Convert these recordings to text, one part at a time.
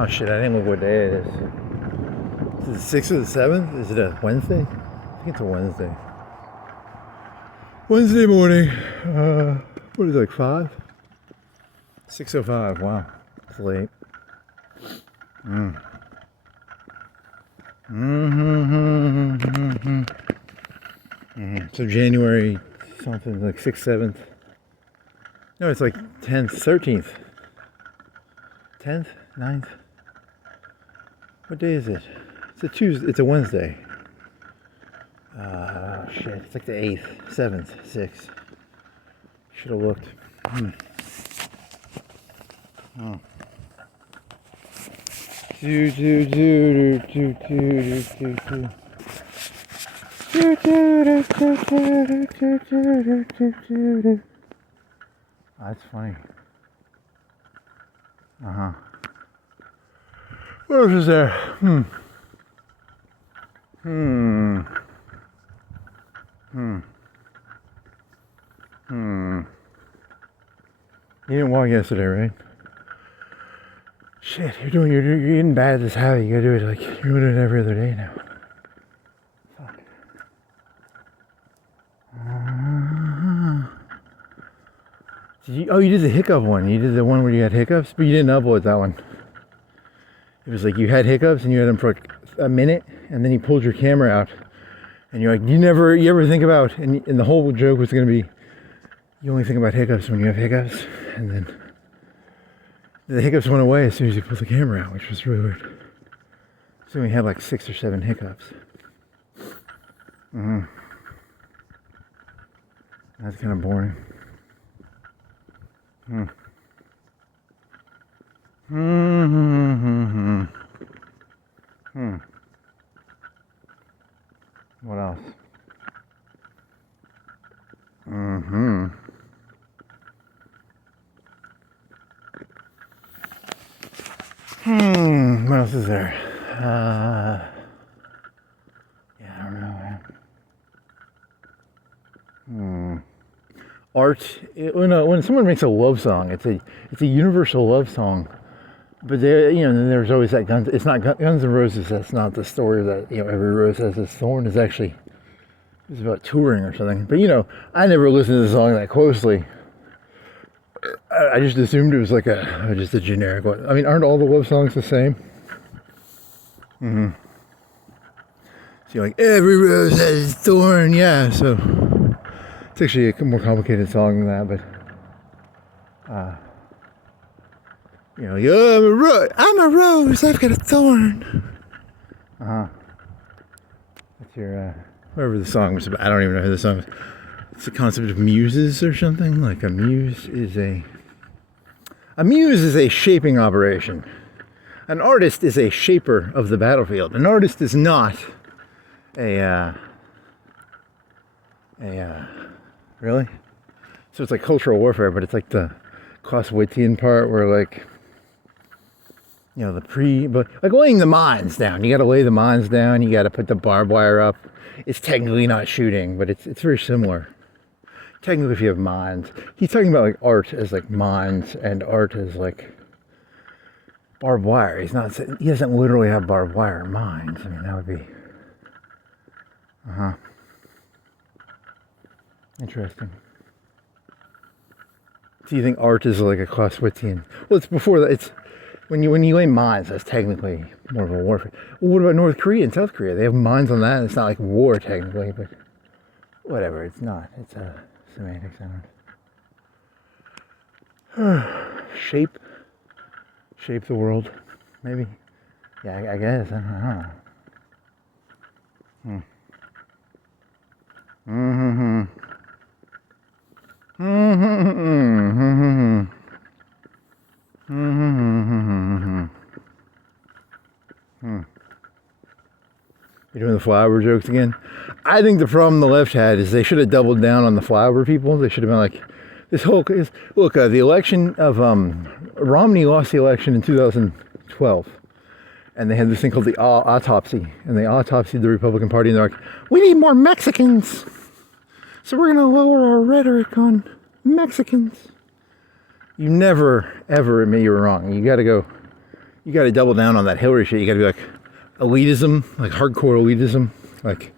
Oh shit, I didn't look what day it is. Is it the 6th or the 7th? Is it a Wednesday? I think it's a Wednesday. Wednesday morning. What is it, like 5? 6:05, wow. It's late. So January something, like 6th, 7th. No, it's like 10th, 13th. 10th, 9th. What day is it? It's a Tuesday. It's a Wednesday. Shit. It's like the 8th, 7th, 6th. Should have looked. Oh. Oh, that's funny. What else is there? You didn't walk yesterday, right? Shit, you're getting bad at this habit. You gotta do it like you're doing it every other day now. Fuck. You did the hiccup one. You did the one where you had hiccups, but you didn't upload that one. It was like you had hiccups and you had them for like a minute, and then you pulled your camera out, and you're like, you ever think about, and the whole joke was gonna be, you only think about hiccups when you have hiccups, and then the hiccups went away as soon as you pulled the camera out, which was really weird. So we had like 6 or 7 hiccups. That's kind of boring. What else? What else is there? Yeah, I don't know. Art. When someone makes a love song, it's a universal love song. But then there's always that Guns. It's not Guns N' Roses. That's not the story that every rose has its thorn. It's actually it's about touring or something. But I never listened to the song that closely. I just assumed it was like just a generic one. I mean, aren't all the love songs the same? So you're like, every rose has its thorn, yeah. So it's actually a more complicated song than that, but I'm a rose, I've got a thorn. That's your whatever the song was about. I don't even know who the song was. It's the concept of muses or something. Like a muse is a shaping operation. An artist is a shaper of the battlefield. An artist is not really? So it's like cultural warfare, but it's like the Clausewitzian part where like but like laying the mines down. You gotta lay the mines down, you gotta put the barbed wire up. It's technically not shooting, but it's very similar. Technically, if you have mines. He's talking about like art as like mines and art as like barbed wire. He doesn't literally have barbed wire mines. I mean, that would be interesting. So you think art is like a Clausewitzian? Well, it's before that. It's when you lay mines, that's technically more of a warfare. Well, what about North Korea and South Korea? They have mines on that. It's not like war technically, but whatever. It's not. It's a semantics. Shape the world, maybe. Yeah, I guess. I don't know. You're doing the flyover jokes again? I think the problem the left had is they should have doubled down on the flyover people. They should have been like, the election of, Romney lost the election in 2012. And they had this thing called the autopsy. And they autopsied the Republican Party and they're like, we need more Mexicans. So we're going to lower our rhetoric on Mexicans. You never, ever admit you were wrong. You got to go, you got to double down on that Hillary shit. You got to be like elitism, like hardcore elitism. Like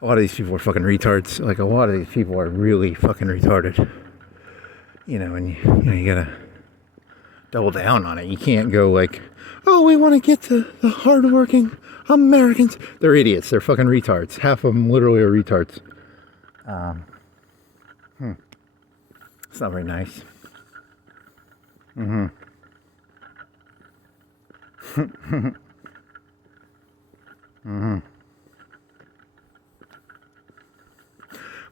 a lot of these people are fucking retards. Like a lot of these people are really fucking retarded. You know, and you got to double down on it. You can't go like, oh, we want to get to the hardworking Americans. They're idiots. They're fucking retards. Half of them literally are retards. It's not very nice. We're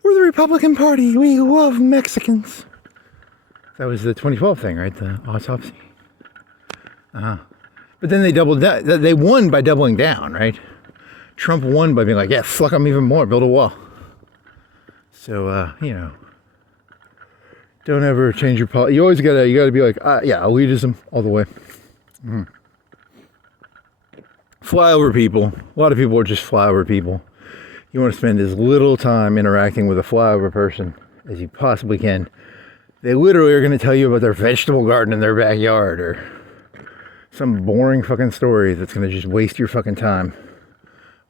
the Republican Party. We love Mexicans. That was the 2012 thing, right? The autopsy. But then they doubled down. They won by doubling down, right? Trump won by being like, yeah, fuck them even more. Build a wall. So, you know, don't ever change your policy. You always gotta be like, yeah, elitism all the way. Fly over people. A lot of people are just flyover people. You want to spend as little time interacting with a flyover person as you possibly can. They literally are going to tell you about their vegetable garden in their backyard or some boring fucking story that's going to just waste your fucking time.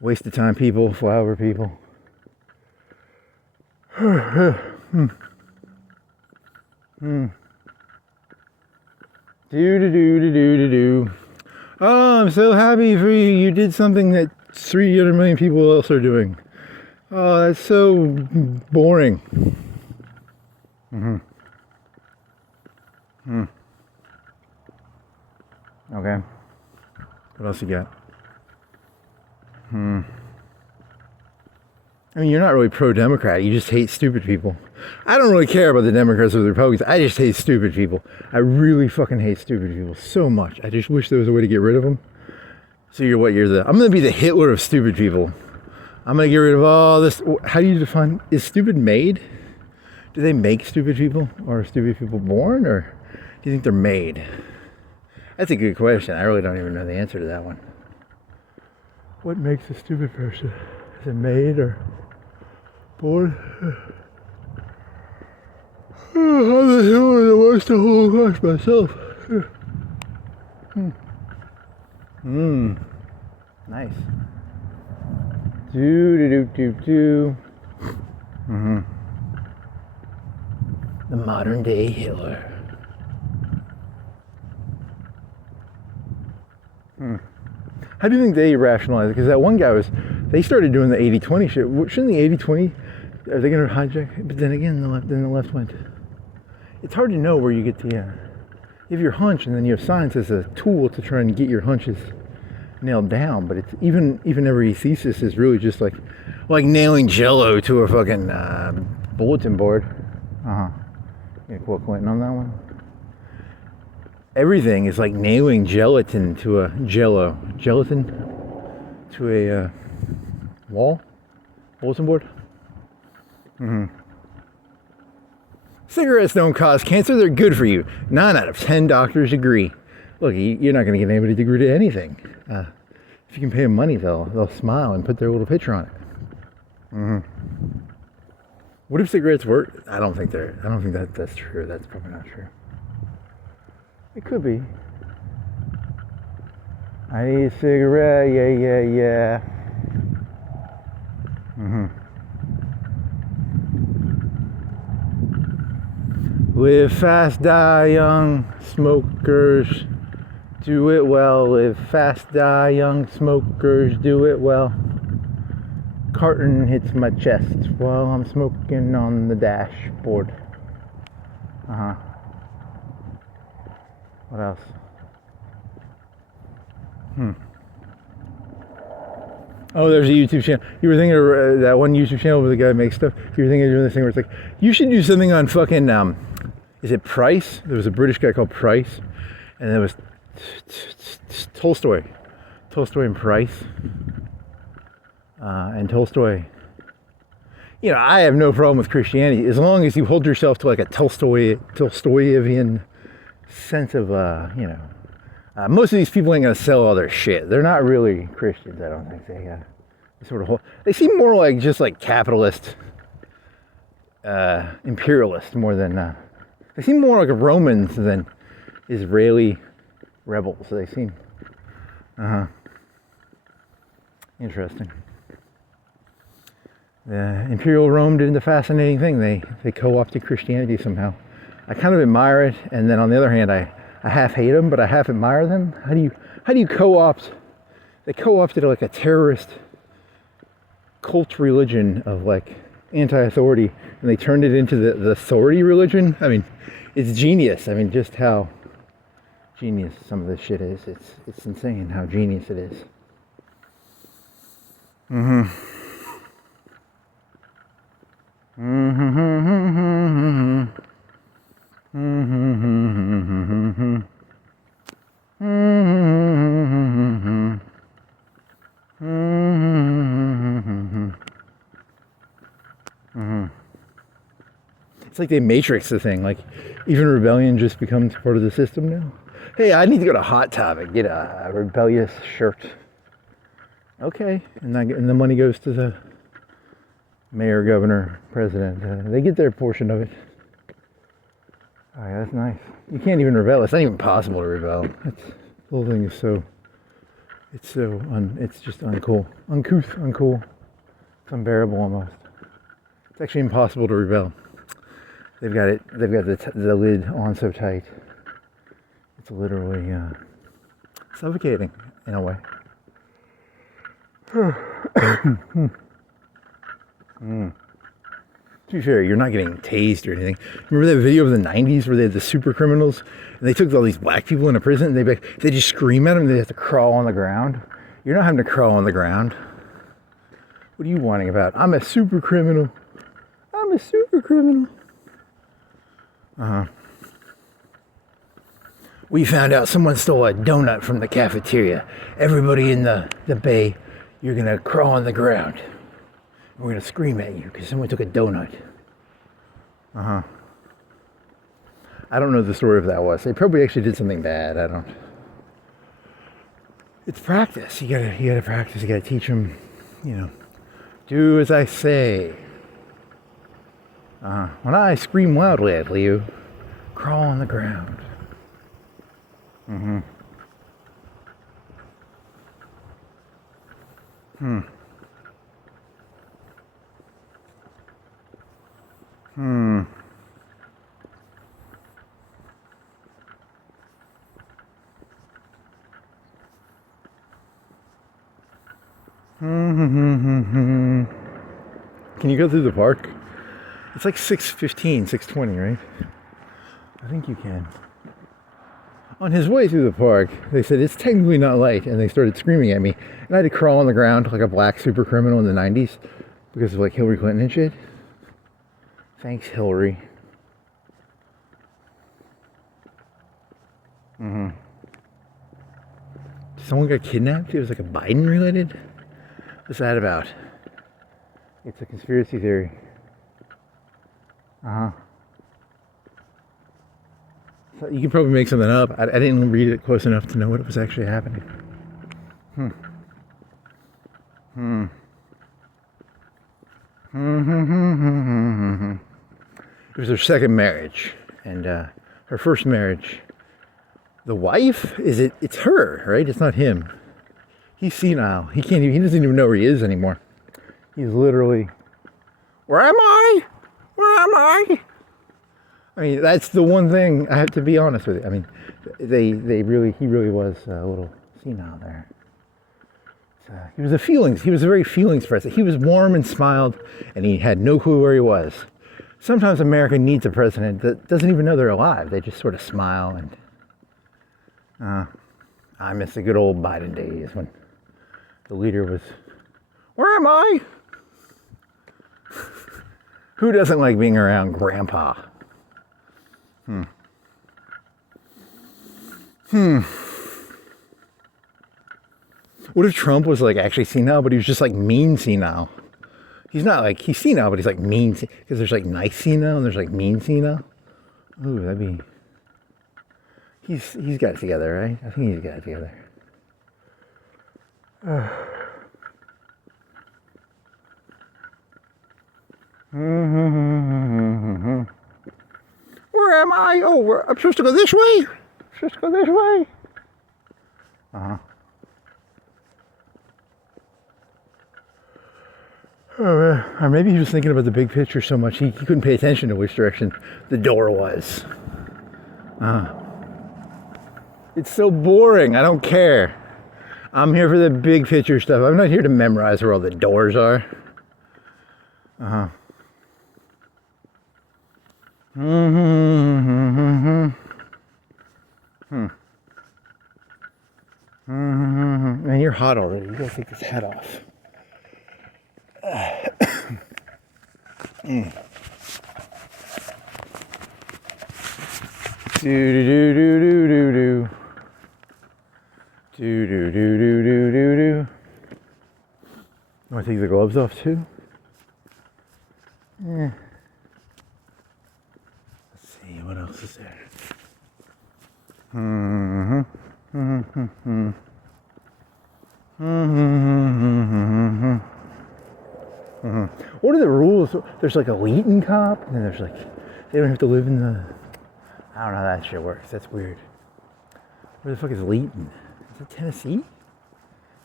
Waste of time, people. Flyover people. Do. Oh, I'm so happy for you. You did something that 300 million people else are doing. Oh, that's so boring. Okay. What else you got? I mean, you're not really pro-Democrat. You just hate stupid people. I don't really care about the Democrats or the Republicans. I just hate stupid people. I really fucking hate stupid people so much. I just wish there was a way to get rid of them. So I'm going to be the Hitler of stupid people. I'm going to get rid of all this. How do you define, is stupid made? Do they make stupid people? Or are stupid people born? Or do you think they're made? That's a good question. I really don't even know the answer to that one. What makes a stupid person? Is it made or born? I'm the Hitler that wants to Holocaust myself. Nice. Do. The modern day Hitler. How do you think they rationalize it? Because that one guy they started doing the 80-20 shit. Shouldn't the 80-20, are they going to hijack it? But then again, the left went. It's hard to know where you get the, you have your hunch and then you have science as a tool to try and get your hunches nailed down. But it's even every thesis is really just like nailing Jello to a fucking bulletin board. You quote Clinton on that one. Everything is like nailing gelatin to a wall, bulletin board. Cigarettes don't cause cancer, they're good for you. 9 out of 10 doctors agree. Look, you're not going to get anybody to agree to anything. If you can pay them money, they'll smile and put their little picture on it. What if cigarettes work? I don't think that's true. That's probably not true. It could be. I need a cigarette, yeah. Live fast, die young, smokers, do it well. Live fast, die young, smokers, do it well. Carton hits my chest while I'm smoking on the dashboard. What else? Oh, there's a YouTube channel. You were thinking of that one YouTube channel where the guy makes stuff. You were thinking of doing this thing where it's like, you should do something on fucking, is it Price? There was a British guy called Price. And there was Tolstoy and Price. And Tolstoy, you know, I have no problem with Christianity as long as you hold yourself to like a Tolstoyevian sense of, most of these people ain't gonna sell all their shit. They're not really Christians, I don't think. They seem more like just like capitalist, imperialist more than, they seem more like Romans than Israeli rebels. They seem Interesting. The Imperial Rome did the fascinating thing. They co-opted Christianity somehow. I kind of admire it, and then on the other hand, I half hate them, but I half admire them. How do you co-opt? They co-opted like a terrorist cult religion of like anti-authority, and they turned it into the authority religion. I mean, it's genius. I mean, just how genius some of this shit is. It's insane how genius it is. It's like they matrix the thing. Like, even rebellion just becomes part of the system now. Hey, I need to go to Hot Topic, get a rebellious shirt. Okay, and the money goes to the mayor, governor, president. They get their portion of it. Oh yeah, that's nice. You can't even rebel. It's not even possible to rebel. The whole thing is it's just uncool. Uncool. It's unbearable almost. It's actually impossible to rebel. They've got the lid on so tight. It's literally suffocating in a way. To be fair, you're not getting tased or anything. Remember that video of the 90s where they had the super criminals and they took all these black people into prison and they just scream at them and they have to crawl on the ground? You're not having to crawl on the ground. What are you whining about? I'm a super criminal. I'm a super criminal. We found out someone stole a donut from the cafeteria. Everybody in the bay, you're gonna crawl on the ground. We're gonna scream at you because someone took a donut. I don't know the story of that was. They probably actually did something bad. I don't. It's practice. You gotta practice. You gotta teach them. Do as I say. When I scream loudly at you, crawl on the ground. Can you go through the park? It's like 6:15, 6:20, right? I think you can. On his way through the park, they said it's technically not light, and they started screaming at me. And I had to crawl on the ground like a black super criminal in the 90s because of like Hillary Clinton and shit. Thanks, Hillary. Someone got kidnapped? It was like a Biden related? What's that about? It's a conspiracy theory. So you can probably make something up. I didn't read it close enough to know what was actually happening. It was her second marriage, and her first marriage. The wife it's her, right? It's not him. He's senile. He doesn't even know where he is anymore. He's literally, where am I? Where am I? I mean, that's the one thing I have to be honest with you. I mean, he really was a little senile there. He was a very feelings person. He was warm and smiled, and he had no clue where he was. Sometimes America needs a president that doesn't even know they're alive. They just sort of smile and, I miss the good old Biden days when the leader was, where am I? Who doesn't like being around Grandpa? What if Trump was like actually senile, but he was just like mean senile? He's not like, he's senile, but he's like mean, because there's like nice senile and there's like mean senile. Ooh, that'd be, he's got it together, right? I think he's got it together. Where am I? Oh, I'm supposed to go this way? I'm supposed to go this way? Or maybe he was thinking about the big picture so much he couldn't pay attention to which direction the door was. It's so boring. I don't care. I'm here for the big picture stuff. I'm not here to memorize where all the doors are. Man, you're hot already. You gotta take this hat off. Do do do do do do do. Do do do do do do do. You want to take the gloves off too? Yeah. Let's see what else is there. What are the rules? There's like a Leeton cop, and then there's like they don't have to live in the. I don't know how that shit works. That's weird. Where the fuck is Leeton? Is it Tennessee?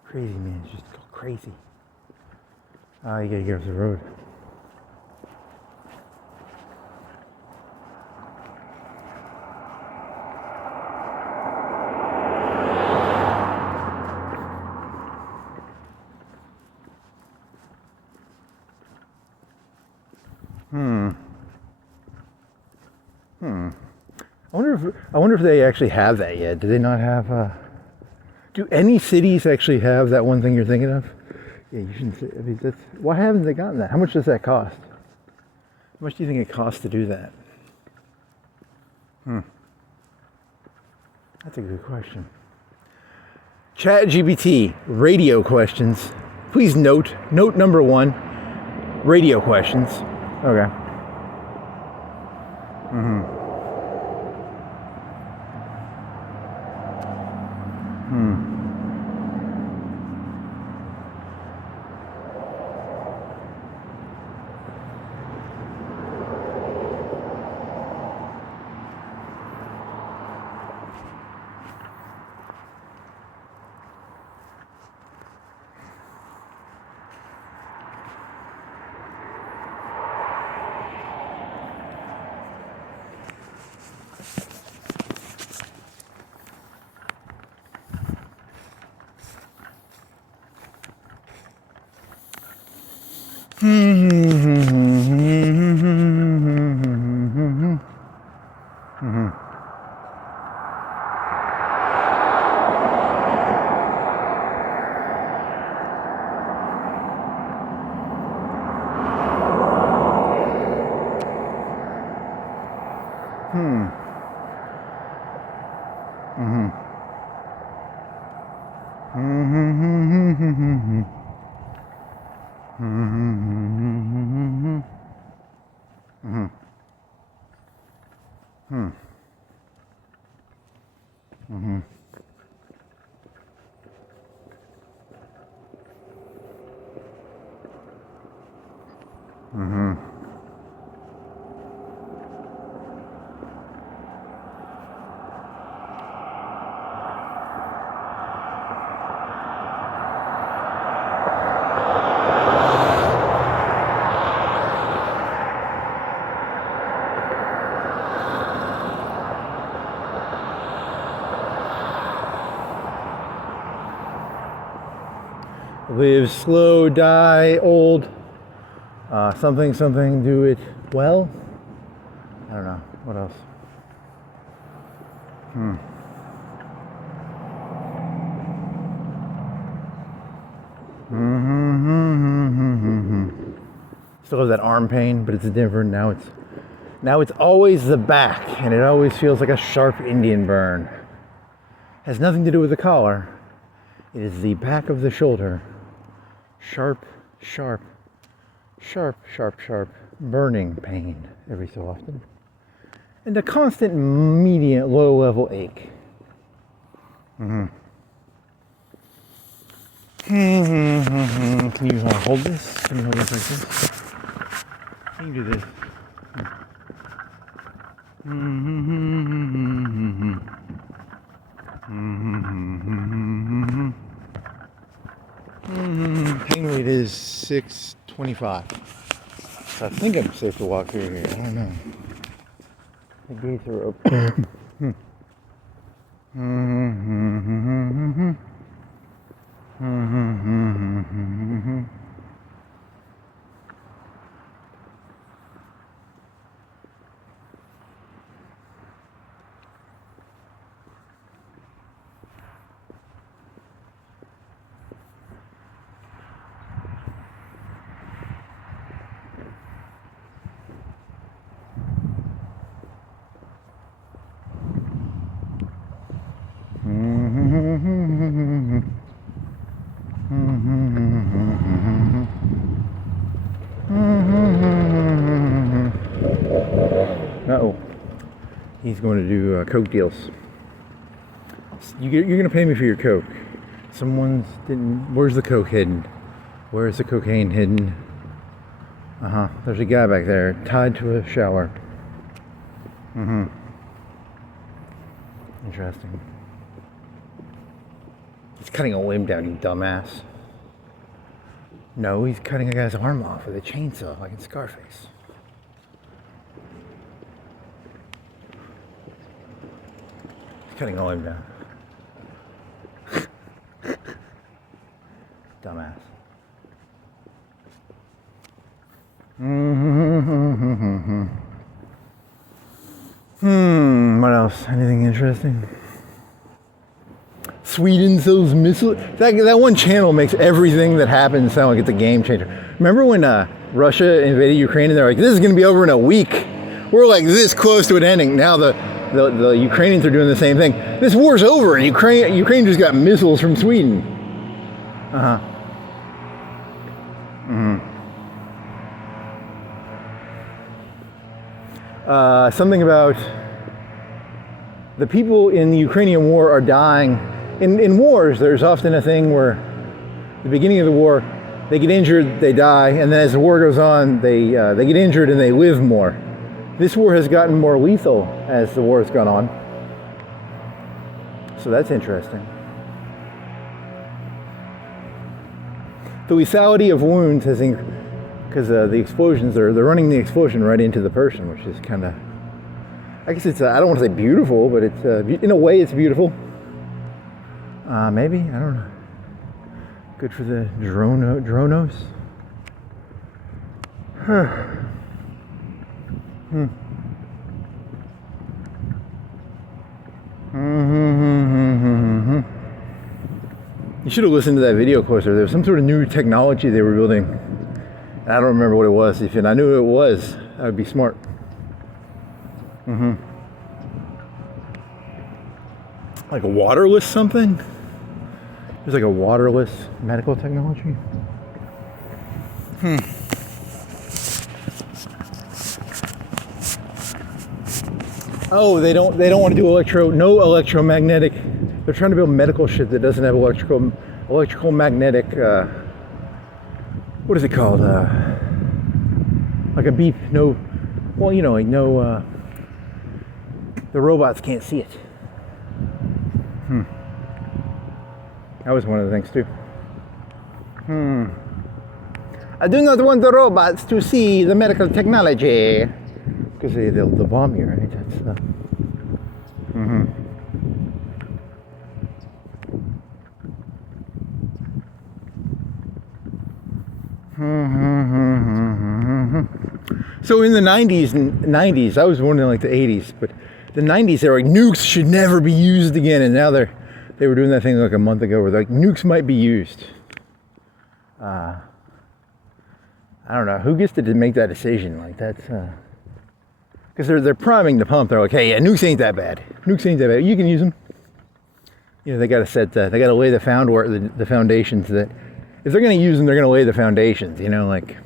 Crazy, man. It's just crazy. Oh, you gotta get off the road. I wonder if they actually have that yet. Do they not have? Do any cities actually have that one thing you're thinking of? Yeah, you shouldn't say. I mean, that's, why haven't they gotten that? How much does that cost? How much do you think it costs to do that? That's a good question. ChatGPT, radio questions. Please note number 1, radio questions. Okay. Live slow, die old. Something, do it well. I don't know. What else? Still have that arm pain, but it's different now. It's always the back, and it always feels like a sharp Indian burn. Has nothing to do with the collar. It is the back of the shoulder. Sharp, burning pain every so often. And a constant low level ache. Can you hold this? Can you hold this like this? Can you do this? Pain weight is 625. I think I'm safe to walk through here. I don't know. The gates are open. Uh-oh. He's going to do Coke deals. You're going to pay me for your Coke. Someone's didn't... Where's the Coke hidden? Where's the cocaine hidden? There's a guy back there tied to a shower. Interesting. He's cutting a limb down, you dumbass. No, he's cutting a guy's arm off with a chainsaw, like in Scarface. He's cutting a limb down. Dumbass. What else? Anything interesting? Sweden sells missiles. That one channel makes everything that happens sound like it's a game changer. Remember when Russia invaded Ukraine and they're like, this is going to be over in a week. We're like this close to it ending. Now the Ukrainians are doing the same thing. This war's over and Ukraine just got missiles from Sweden. Something about the people in the Ukrainian war are dying. In wars, there's often a thing where at the beginning of the war, they get injured, they die, and then as the war goes on, they get injured and they live more. This war has gotten more lethal as the war has gone on. So that's interesting. The lethality of wounds has increased because the explosions, they're running the explosion right into the person, which is kind of, I guess it's, I don't want to say beautiful, but it's, in a way it's beautiful. Maybe, I don't know. Good for the dronos. You should have listened to that video closer. There was some sort of new technology they were building. I don't remember what it was. If I knew what it was, I would be smart. Like a waterless something? There's like a waterless medical technology. Oh, they don't want to do no electromagnetic. They're trying to build medical shit that doesn't have electrical magnetic, what is it called? Like a beep, no, well, you know, like no, the robots can't see it. That was one of the things too. I do not want the robots to see the medical technology. Because they'll bomb you, right? That's, So in the 90s, I was born in like the 80s, but the 90s, they were like, nukes should never be used again. And now they were doing that thing like a month ago where they're like, nukes might be used. I don't know. Who gets to make that decision? Like that's, because they're priming the pump. They're like, hey, yeah, nukes ain't that bad. Nukes ain't that bad. You can use them. You know, they got to set, they got to lay the foundations that, if they're going to use them, they're going to lay the foundations. You know, like,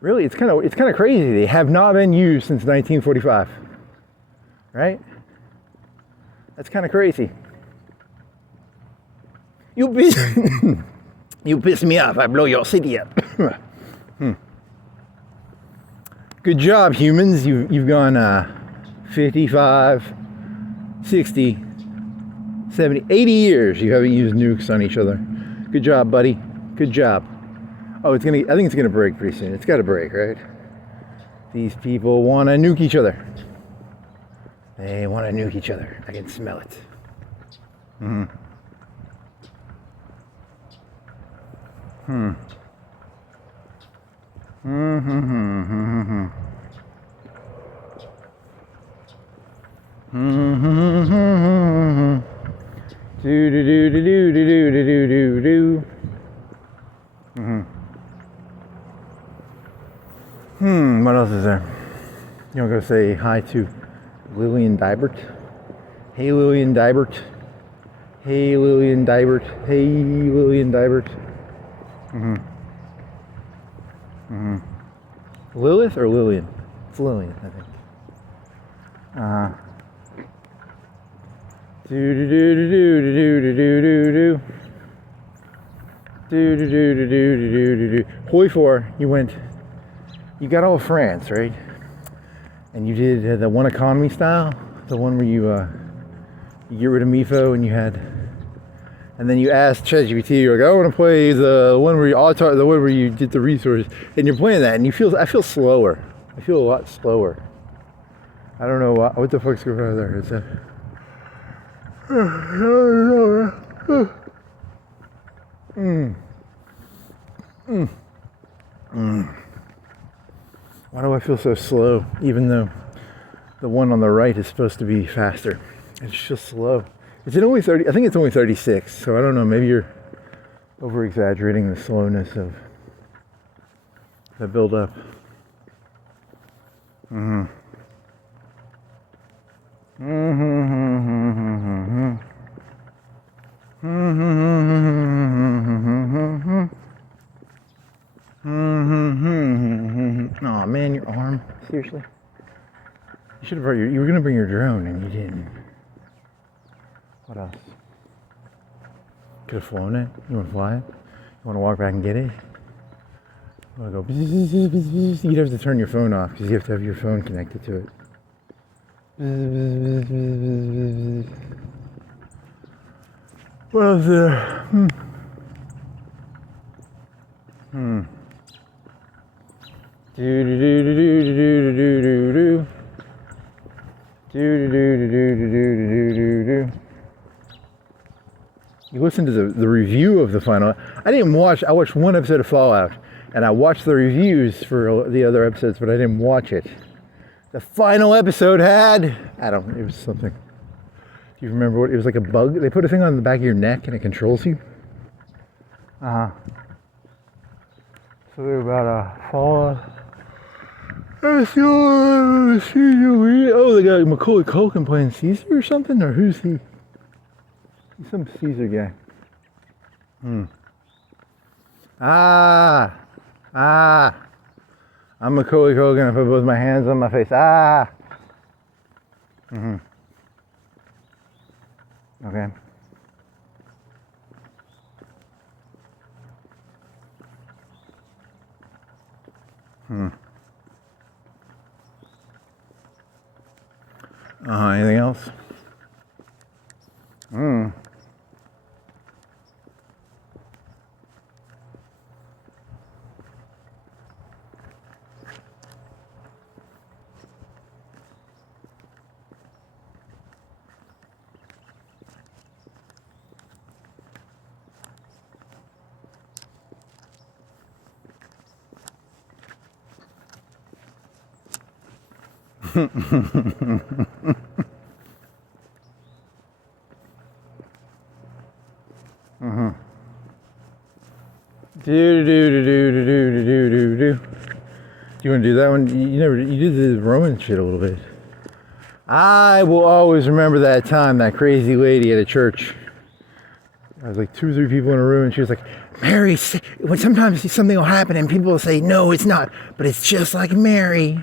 really, it's kind of crazy. They have not been used since 1945, right? That's kind of crazy. You piss me off. I blow your city up. Good job, humans. You've gone 55, 60, 70, 80 years you haven't used nukes on each other. Good job, buddy. Good job. Oh, I think it's gonna break pretty soon. It's gotta break, right? These people wanna nuke each other. They wanna nuke each other. I can smell it. Hmm. Do do do do do do do do do do. What else is there? You wanna go say hi to Lillian Dybert? Hey Lillian Dybert. Hey Lillian Dybert. Hey Lillian Dybert. Lilith or Lillian? It's Lillian, I think. Do do do do do do do do do. Do do do do do do do do. Hoi 4, you got all of France, right? And you did the one economy style, the one where you get rid of MIFO and then you asked ChatGPT, you're like, I want to play the one where the one where you did the resources, and you're playing that, and I feel slower. I feel a lot slower. I don't know what the fuck's going on there. It's Why do I feel so slow, even though the one on the right is supposed to be faster? It's just slow. Is it only 30? I think it's only 36, so I don't know. Maybe you're over-exaggerating the slowness of the build-up. Oh man, your arm. Seriously? You were gonna bring your drone and you didn't. What else? Could have flown it. You wanna fly it? You wanna walk back and get it? You wanna go you'd have to turn your phone off because you have to have your phone connected to it. What else there? Do do do do do do do do do. Do do do do do do do do. You listen to the review of the final. I watched one episode of Fallout, and I watched the reviews for the other episodes, but I didn't watch it. The final episode it was something. Do you remember what it was? Like a bug. They put a thing on the back of your neck and it controls you. So they're about Fallout. Oh, they got Macaulay Culkin playing Caesar or something, or who's he? He's some Caesar guy. I'm Macaulay Culkin. I put both my hands on my face. Okay. Anything else? Do. You want to do that one? You did the Roman shit a little bit. I will always remember that time, that crazy lady at a church. I was like 2 or 3 people in a room, and she was like, Mary, when sometimes something will happen and people will say, no, it's not, but it's just like Mary.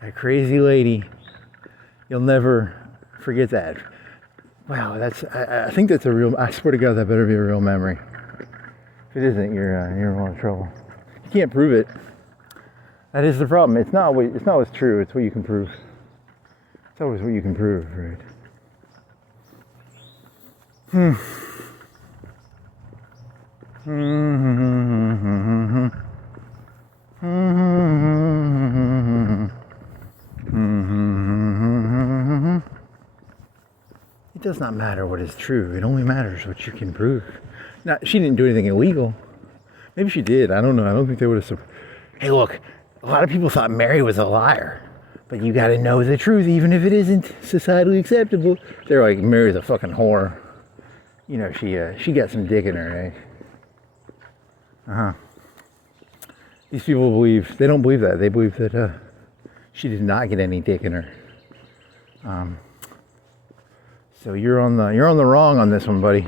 That crazy lady. You'll never forget that. Wow, I think that's I swear to God, that better be a real memory. If it isn't, you're in a lot of trouble. You can't prove it. That is the problem. It's not what's true, it's what you can prove. It's always what you can prove, right? It does not matter what is true. It only matters what you can prove. Now, she didn't do anything illegal. Maybe she did. I don't know. I don't think they would have. Hey, look. A lot of people thought Mary was a liar. But you got to know the truth, even if it isn't societally acceptable. They're like, Mary's a fucking whore. You know, she got some dick in her, right? These people believe, they don't believe that. They believe that she did not get any dick in her. So you're on the wrong on this one, buddy.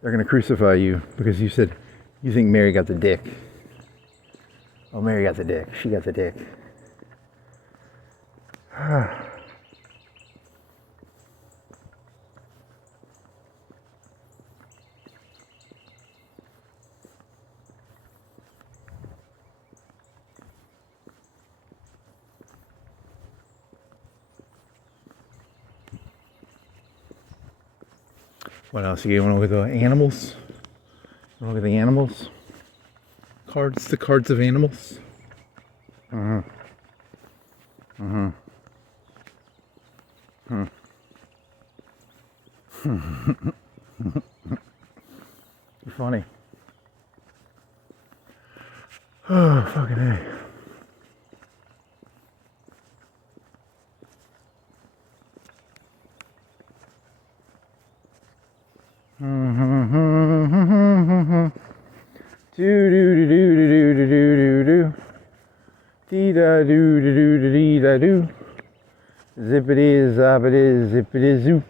They're gonna crucify you because you said you think Mary got the dick. Oh, Mary got the dick. She got the dick. What else? You want to look at the animals? You want to look at the animals? Cards, the cards of animals. You're funny. Oh, fucking A. Do do do do do do do do dee da do do do dee da do zippity zappity zippity zoo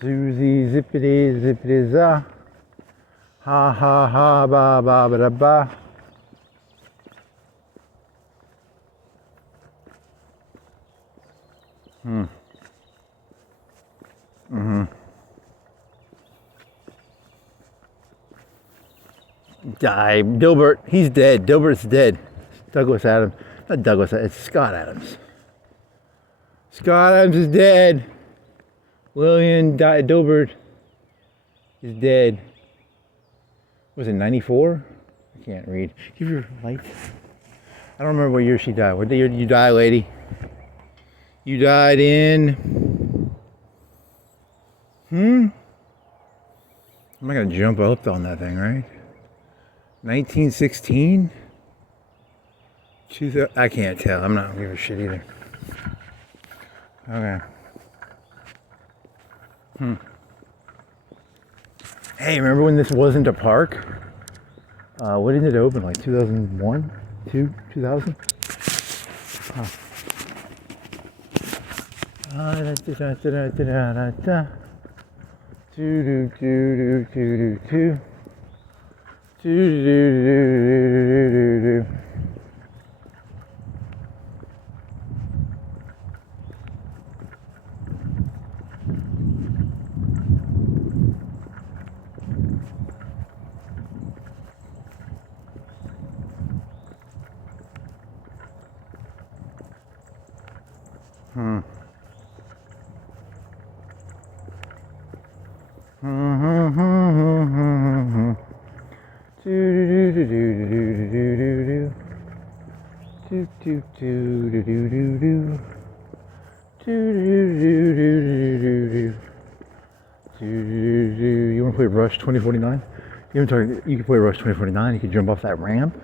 zoozy zippity zippity za ha ha ha ba ba ba da ba. Die. Dilbert, he's dead. Dilbert's dead. Douglas Adams. Not Douglas, it's Scott Adams. Scott Adams is dead. William Dilbert is dead. Was it 94? I can't read. Give your lights. I don't remember what year she died. What year did you die, lady? You died in... I'm not going to jump up on that thing, right? 1916? I can't tell. I'm not gonna give a shit either. Okay. Hey, remember when this wasn't a park? When did it open? Like 2001? 2000? You want to play Rush 2049? You can play Rush 2049. You can jump off that ramp.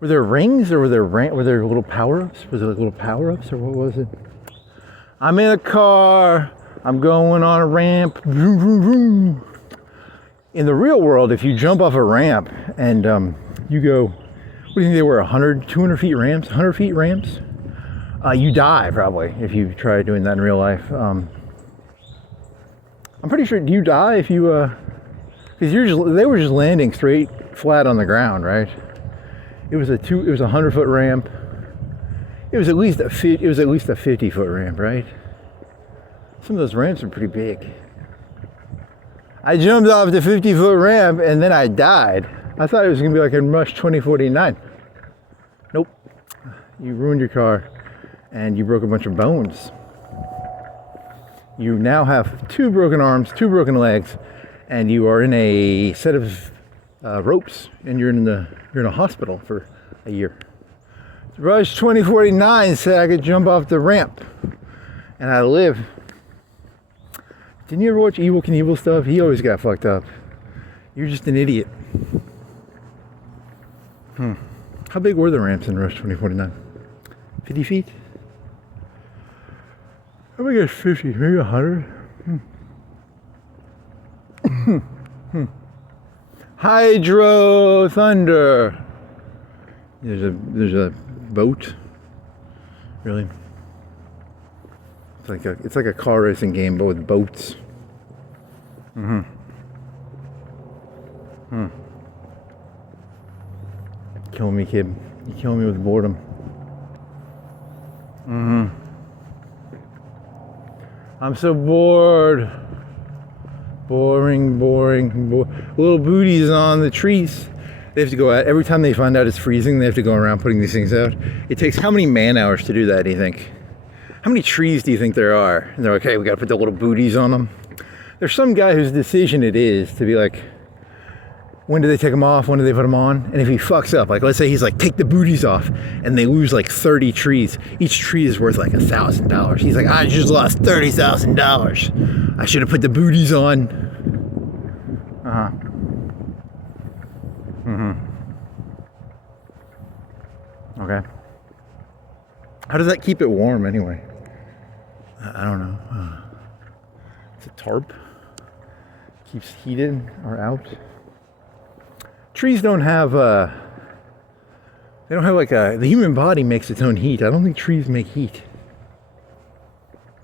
Were there rings or were there little power-ups? Was there like little power-ups or what was it? I'm in a car. I'm going on a ramp. Vroom, vroom, vroom. In the real world, if you jump off a ramp and you go, what do you think they were, 100, 200 feet ramps, 100 feet ramps? You die probably if you try doing that in real life. I'm pretty sure, do you die if you, because they were just landing straight flat on the ground, right? It was a 100-foot ramp. It was at least a 50-foot ramp, right? Some of those ramps are pretty big. I jumped off the 50-foot ramp and then I died. I thought it was gonna be like in Rush 2049. Nope. You ruined your car and you broke a bunch of bones. You now have 2 broken arms, 2 broken legs, and you are in a set of ropes, and you're in a hospital for a year. Rush 2049 said I could jump off the ramp, and I live. Didn't you ever watch Evel Knievel stuff? He always got fucked up. You're just an idiot. How big were the ramps in Rush 2049? 50 feet? How big is 50? Maybe 100? Hydro Thunder. There's a boat. Really? It's like a car racing game, but with boats. Kill me, kid. You kill me with boredom. I'm so bored. Boring. Little booties on the trees. They have to go out. Every time they find out it's freezing, they have to go around putting these things out. It takes how many man hours to do that, do you think? How many trees do you think there are? And they're like, okay, we gotta put the little booties on them. There's some guy whose decision it is to be like, when do they take them off? When do they put them on? And if he fucks up, like let's say he's like, take the booties off, and they lose like 30 trees. Each tree is worth like $1,000. He's like, I just lost $30,000. I should have put the booties on. Okay. How does that keep it warm anyway? I don't know. It's a tarp. Keeps heat in or out. Trees don't have they don't have like the human body makes its own heat. I don't think trees make heat.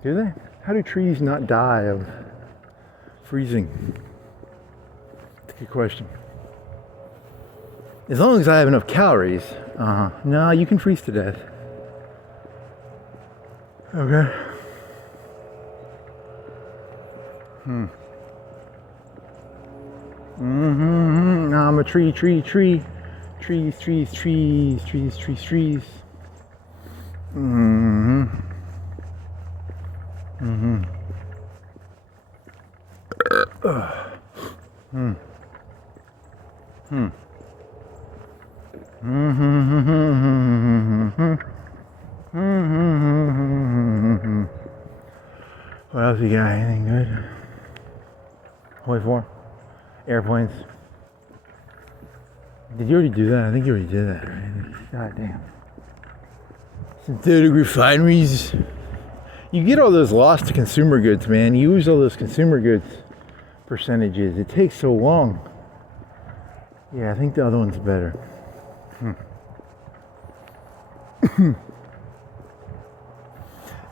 Do they? How do trees not die of freezing? That's a good question. As long as I have enough calories. No, you can freeze to death. Okay. I'm a tree. Trees. What else you got? Anything good? Holy four. Airplanes. Did you already do that? I think you already did that, right? God damn. Synthetic refineries. You get all those lost to consumer goods, man. You use all those consumer goods percentages. It takes so long. Yeah, I think the other one's better.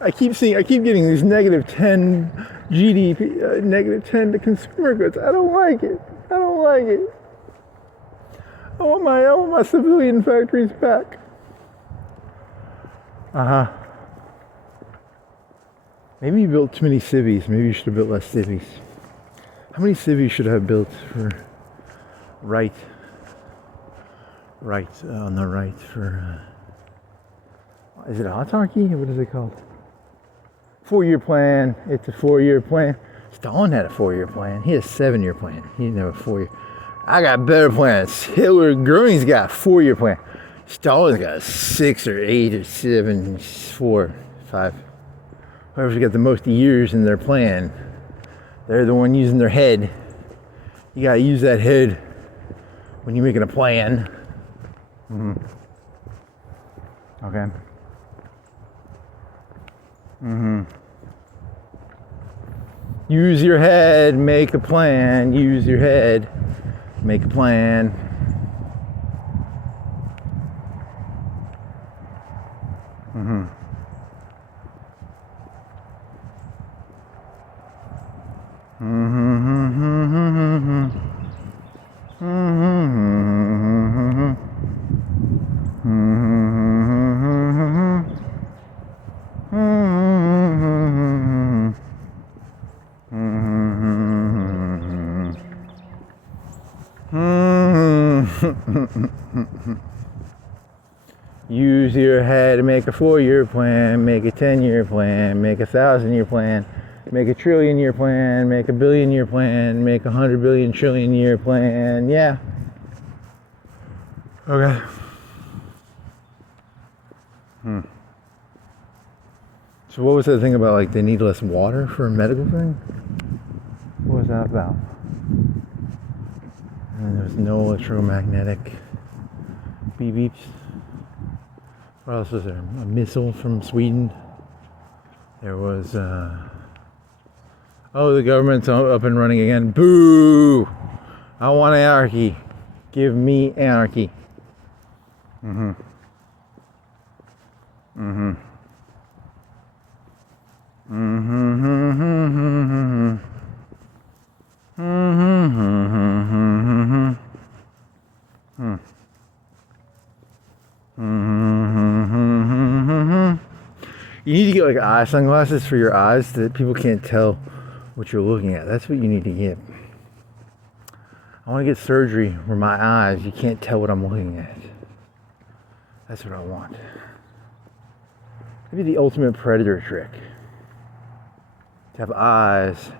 I keep getting these -10 GDP, -10 to consumer goods. I don't like it. I want my civilian factories back. Maybe you built too many civies. Maybe you should have built less civies. How many civies should I have built for right on the right for is it autarky? What is it called? 4-year plan. It's a 4-year plan. Stalin had a 4-year plan. He had a 7-year plan. He didn't have a 4-year. I got better plans. Hitler Goering's got a 4-year plan. Stalin's got a 6 or 8 or 7, 4, 5. Whoever's got the most years in their plan, they're the one using their head. You gotta use that head when you're making a plan. Okay. Use your head, make a plan. Use your head, make a plan. Use your head to make a 4-year plan, make a 10-year plan, make a 1,000-year plan, Make a trillion-year plan, make a billion-year plan, make 100 billion trillion-year plan. Yeah. Okay. So what was that thing about, like, they need less water for a medical thing? What was that about? And there was no electromagnetic beep beeps. What else was there? A missile from Sweden. There was, oh, the government's up and running again. Boo! I want anarchy. Give me anarchy. Mm-hmm. Mm-hmm. Mm-hmm. Mm-hmm. Mm-hmm. You need to get like eye sunglasses for your eyes so that people can't tell what you're looking at. That's what you need to get. I want to get surgery where my eyes, you can't tell what I'm looking at. That's what I want. Maybe the ultimate predator trick. To have eyes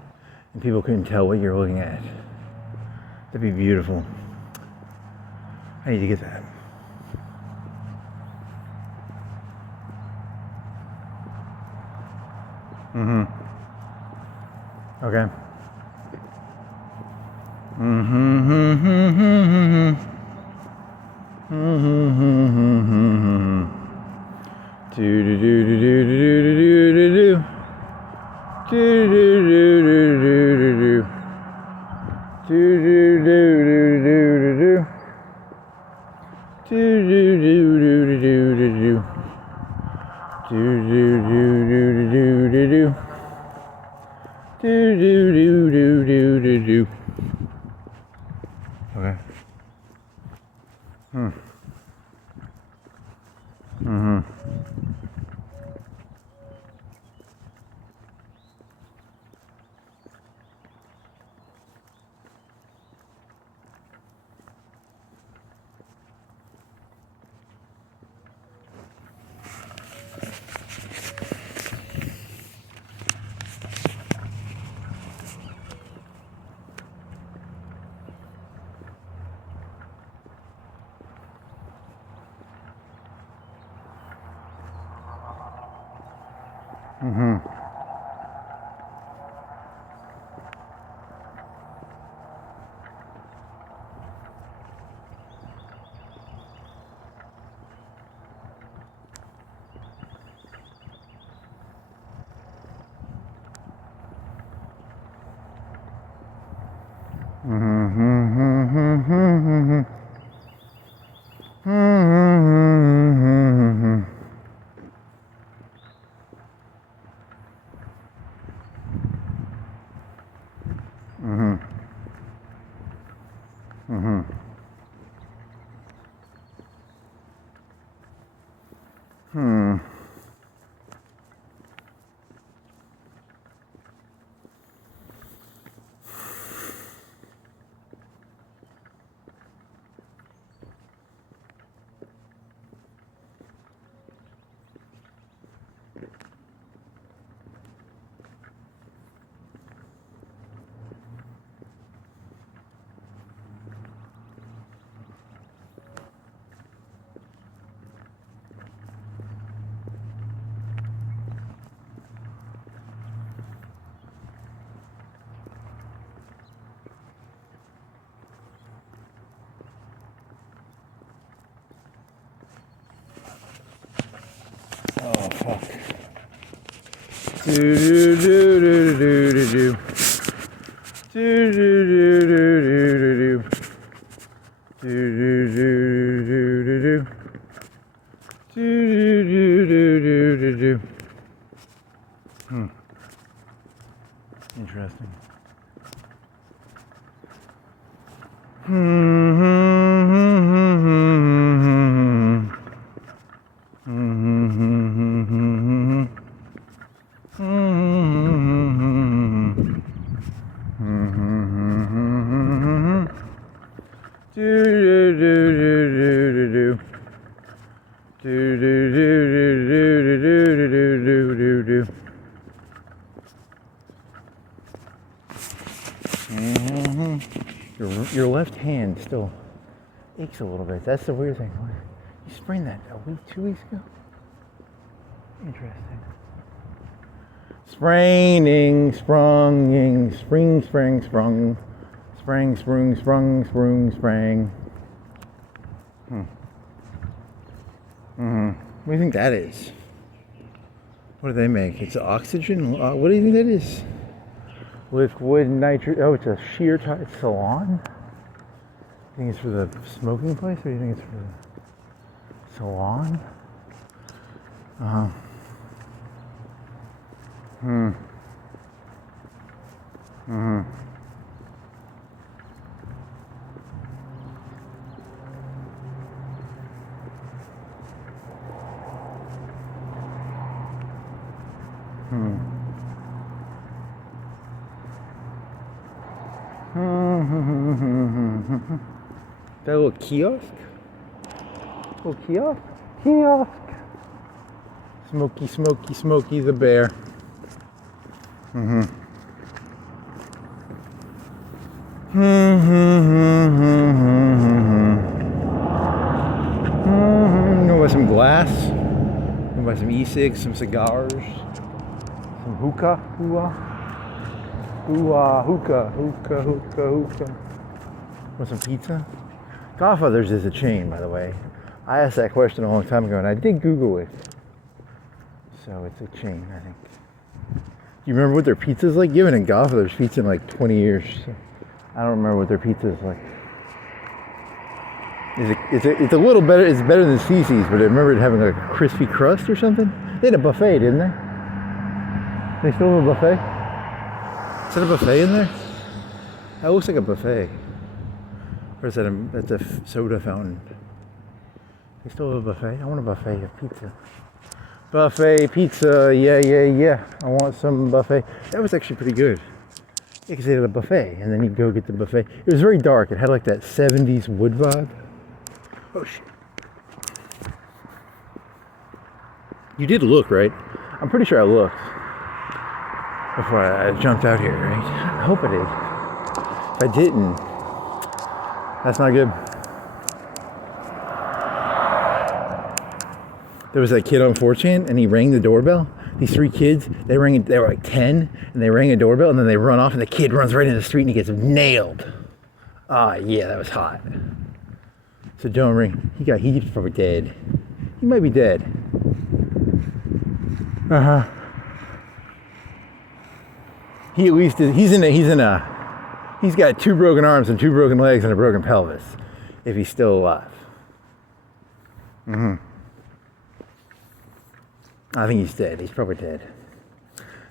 and people couldn't tell what you're looking at. That'd be beautiful. I need to get that. Mm-hmm. Okay. Mm-hmm. Mm-hmm. Mm-hmm. Do do do do do do do do do. Do do do do do do do. Do do do do do do do. Do do do do do do do. Do do do do do do do. Do do do do do do do. Okay. Mm-hmm. Mm-hmm. Oh fuck. Do do do do do do do. Do do do do do do do. Do do do do do do. Do do do do do do. Interesting. Your left hand still aches a little bit. That's the weird thing. You sprained that a week, 2 weeks ago? Interesting. Spraining, sprunging, spring, sprang, sprung, sprang, sprung, sprung, sprung, sprang. What do you think that is? What do they make? It's oxygen? What do you think that is? Liquid nitrogen. Oh, it's a shear tie salon? You think it's for the smoking place, or do you think it's for the salon? That little kiosk? Little kiosk? Kiosk! Smokey, Smokey, Smokey the bear. You know, buy some glass. You can buy some e-cigs, some cigars, some hookah. Hookah. Want some pizza? Godfather's is a chain, by the way. I asked that question a long time ago, and I did Google it. So it's a chain, I think. You remember what their pizza's like? You haven't had Godfather's pizza in like 20 years. So I don't remember what their pizza is like. It's a little better. It's better than Cece's, but I remember it having like a crispy crust or something. They had a buffet, didn't they? They still have a buffet? Is that a buffet in there? That looks like a buffet. Or is that that's a soda fountain? They still have a buffet? I want a buffet of pizza. Buffet pizza, yeah. I want some buffet. That was actually pretty good. Yeah, because they had a buffet, and then you go get the buffet. It was very dark. It had like that 70s wood vibe. Oh, shit. You did look, right? I'm pretty sure I looked before I jumped out here, right? I hope I did. If I didn't, that's not good. There was that kid on 4chan, and he rang the doorbell. These 3 kids, they were like 10, and they rang a doorbell, and then they run off, and the kid runs right into the street, and he gets nailed. Ah, yeah, that was hot. So don't ring. He's probably dead. He might be dead. He at least is, he's got 2 broken arms and 2 broken legs and a broken pelvis, if he's still alive. I think he's dead. He's probably dead.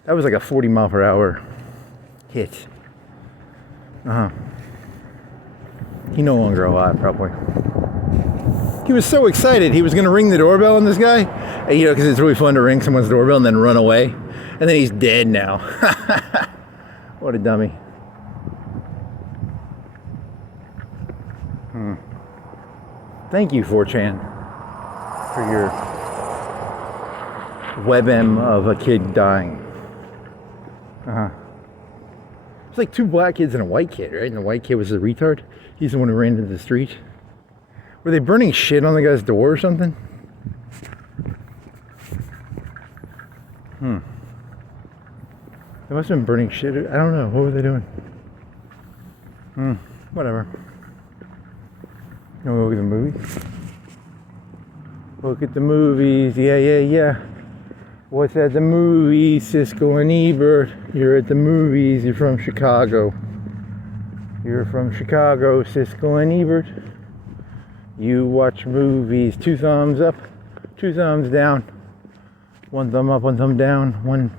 That was like a 40-mile-per-hour hit. He's no longer alive, probably. He was so excited. He was going to ring the doorbell on this guy. You know, because it's really fun to ring someone's doorbell and then run away. And then he's dead now. What a dummy. Thank you, 4chan, for your WebM of a kid dying. It's like 2 black kids and a white kid, right? And the white kid was a retard. He's the one who ran into the street. Were they burning shit on the guy's door or something? They must have been burning shit. I don't know. What were they doing? Whatever. You want to look at the movies? Look at the movies. Yeah. What's at the movies? Cisco and Ebert. You're at the movies. You're from Chicago. Cisco and Ebert. You watch movies. 2 thumbs up, 2 thumbs down. 1 thumb up, 1 thumb down. 1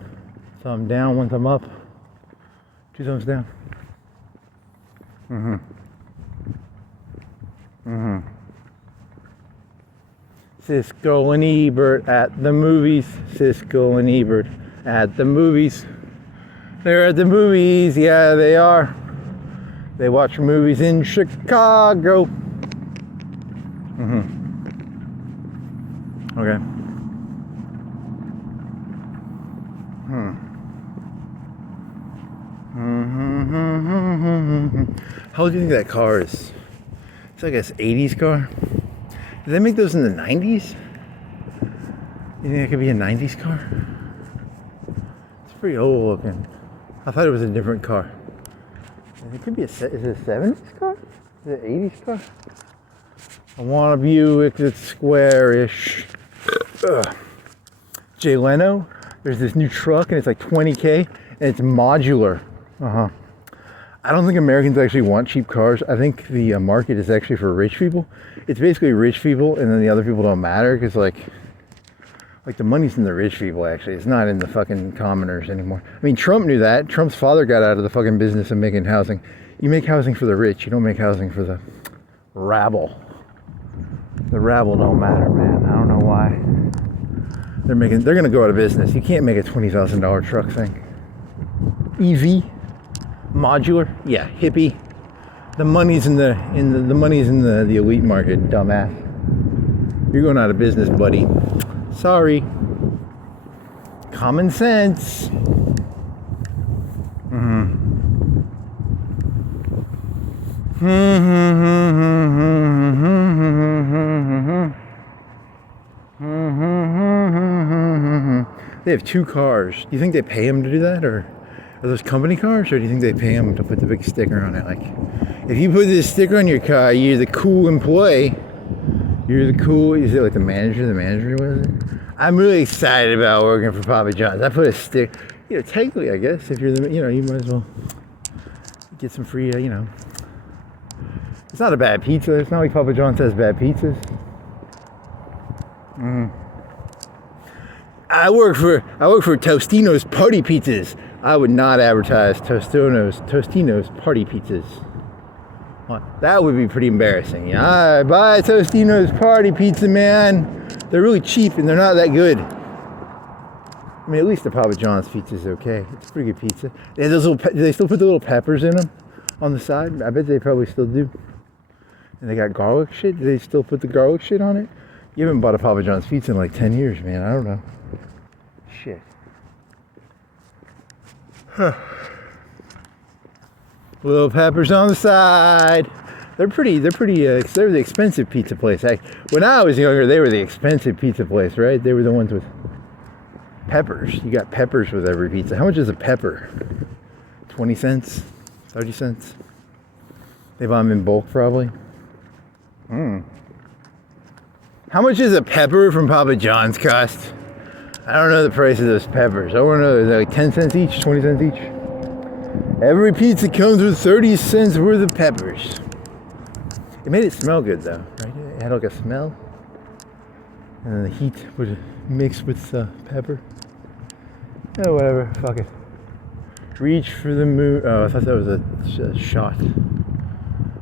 thumb down, 1 thumb up. 2 thumbs down. Cisco and Ebert at the movies. Cisco and Ebert at the movies. They're at the movies. Yeah, they are. They watch movies in Chicago. Okay. How old do you think that car is? It's like an 80s car. Did they make those in the 90s? You think it could be a 90s car? It's pretty old looking. I thought it was a different car. It could be is it a 70s car? Is it an 80s car? I want a Buick that's square-ish. Jay Leno, there's this new truck and it's like $20K and it's modular. I don't think Americans actually want cheap cars. I think the market is actually for rich people. It's basically rich people and then the other people don't matter because like the money's in the rich people actually. It's not in the fucking commoners anymore. I mean, Trump knew that. Trump's father got out of the fucking business of making housing. You make housing for the rich. You don't make housing for the rabble. The rabble don't matter, man. I don't know why. They're gonna go out of business. You can't make a $20,000 truck thing. EV, modular, yeah, hippie. The money's in the elite market, dumbass. You're going out of business, buddy. Sorry. Common sense. They have 2 cars. Do you think they pay them to do that, or are those company cars, or do you think they pay them to put the big sticker on it? Like, if you put this sticker on your car, you're the cool employee. You're the cool. Is it like the manager? The manager was it? I'm really excited about working for Papa John's. I put a stick. Technically, I guess if you're the, you might as well get some free. It's not a bad pizza. It's not like Papa John's has bad pizzas. I work for Tostino's Party Pizzas. I would not advertise Tostino's Party Pizzas. Well, that would be pretty embarrassing. I buy Tostino's Party Pizza, man. They're really cheap and they're not that good. I mean, at least the Papa John's pizza is okay. It's a pretty good pizza. They have those little. Do they still put the little peppers in them on the side? I bet they probably still do. And they got garlic shit. Do they still put the garlic shit on it? You haven't bought a Papa John's pizza in like 10 years, man. I don't know. Shit. Little peppers on the side. They're the expensive pizza place. When I was younger, they were the expensive pizza place, right? They were the ones with peppers. You got peppers with every pizza. How much is a pepper? 20 cents? 30 cents? They buy them in bulk, probably. How much does a pepper from Papa John's cost? I don't know the price of those peppers. I want to know, is it like 10 cents each, 20 cents each? Every pizza comes with 30 cents worth of peppers. It made it smell good though, right? It had like a smell. And then the heat would mix with the pepper. Oh, whatever, fuck it. Reach for the moon. Oh, I thought that was a shot.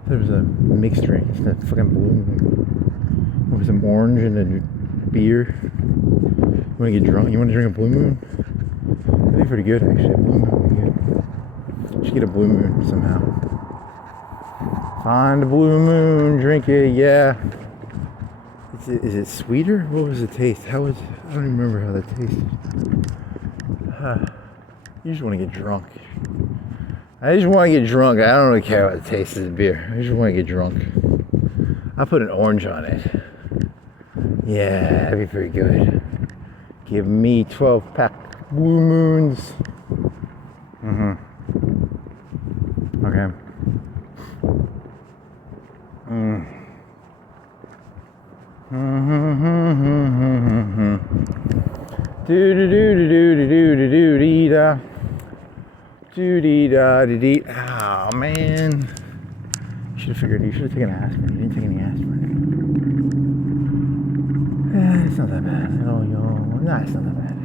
There was a mixed drink. It's not fucking blue moon. With some orange and a beer. You want to get drunk? You want to drink a Blue Moon? That'd be pretty good, actually. A Blue Moon would be good. Should get a Blue Moon somehow. Find a Blue Moon, drink it, yeah. Is it sweeter? What was the taste? I don't even remember how that tasted. You just want to get drunk. I just want to get drunk. I don't really care about the taste of the beer. I just want to get drunk. I put an orange on it. Yeah, that'd be pretty good. Give me 12-pack Blue Moons. Okay. Do do do do do do do do dee da. Do dee da dee dee. Oh man. You should have taken aspirin. You didn't take any aspirin. It's not that bad. Nah, it's not that bad.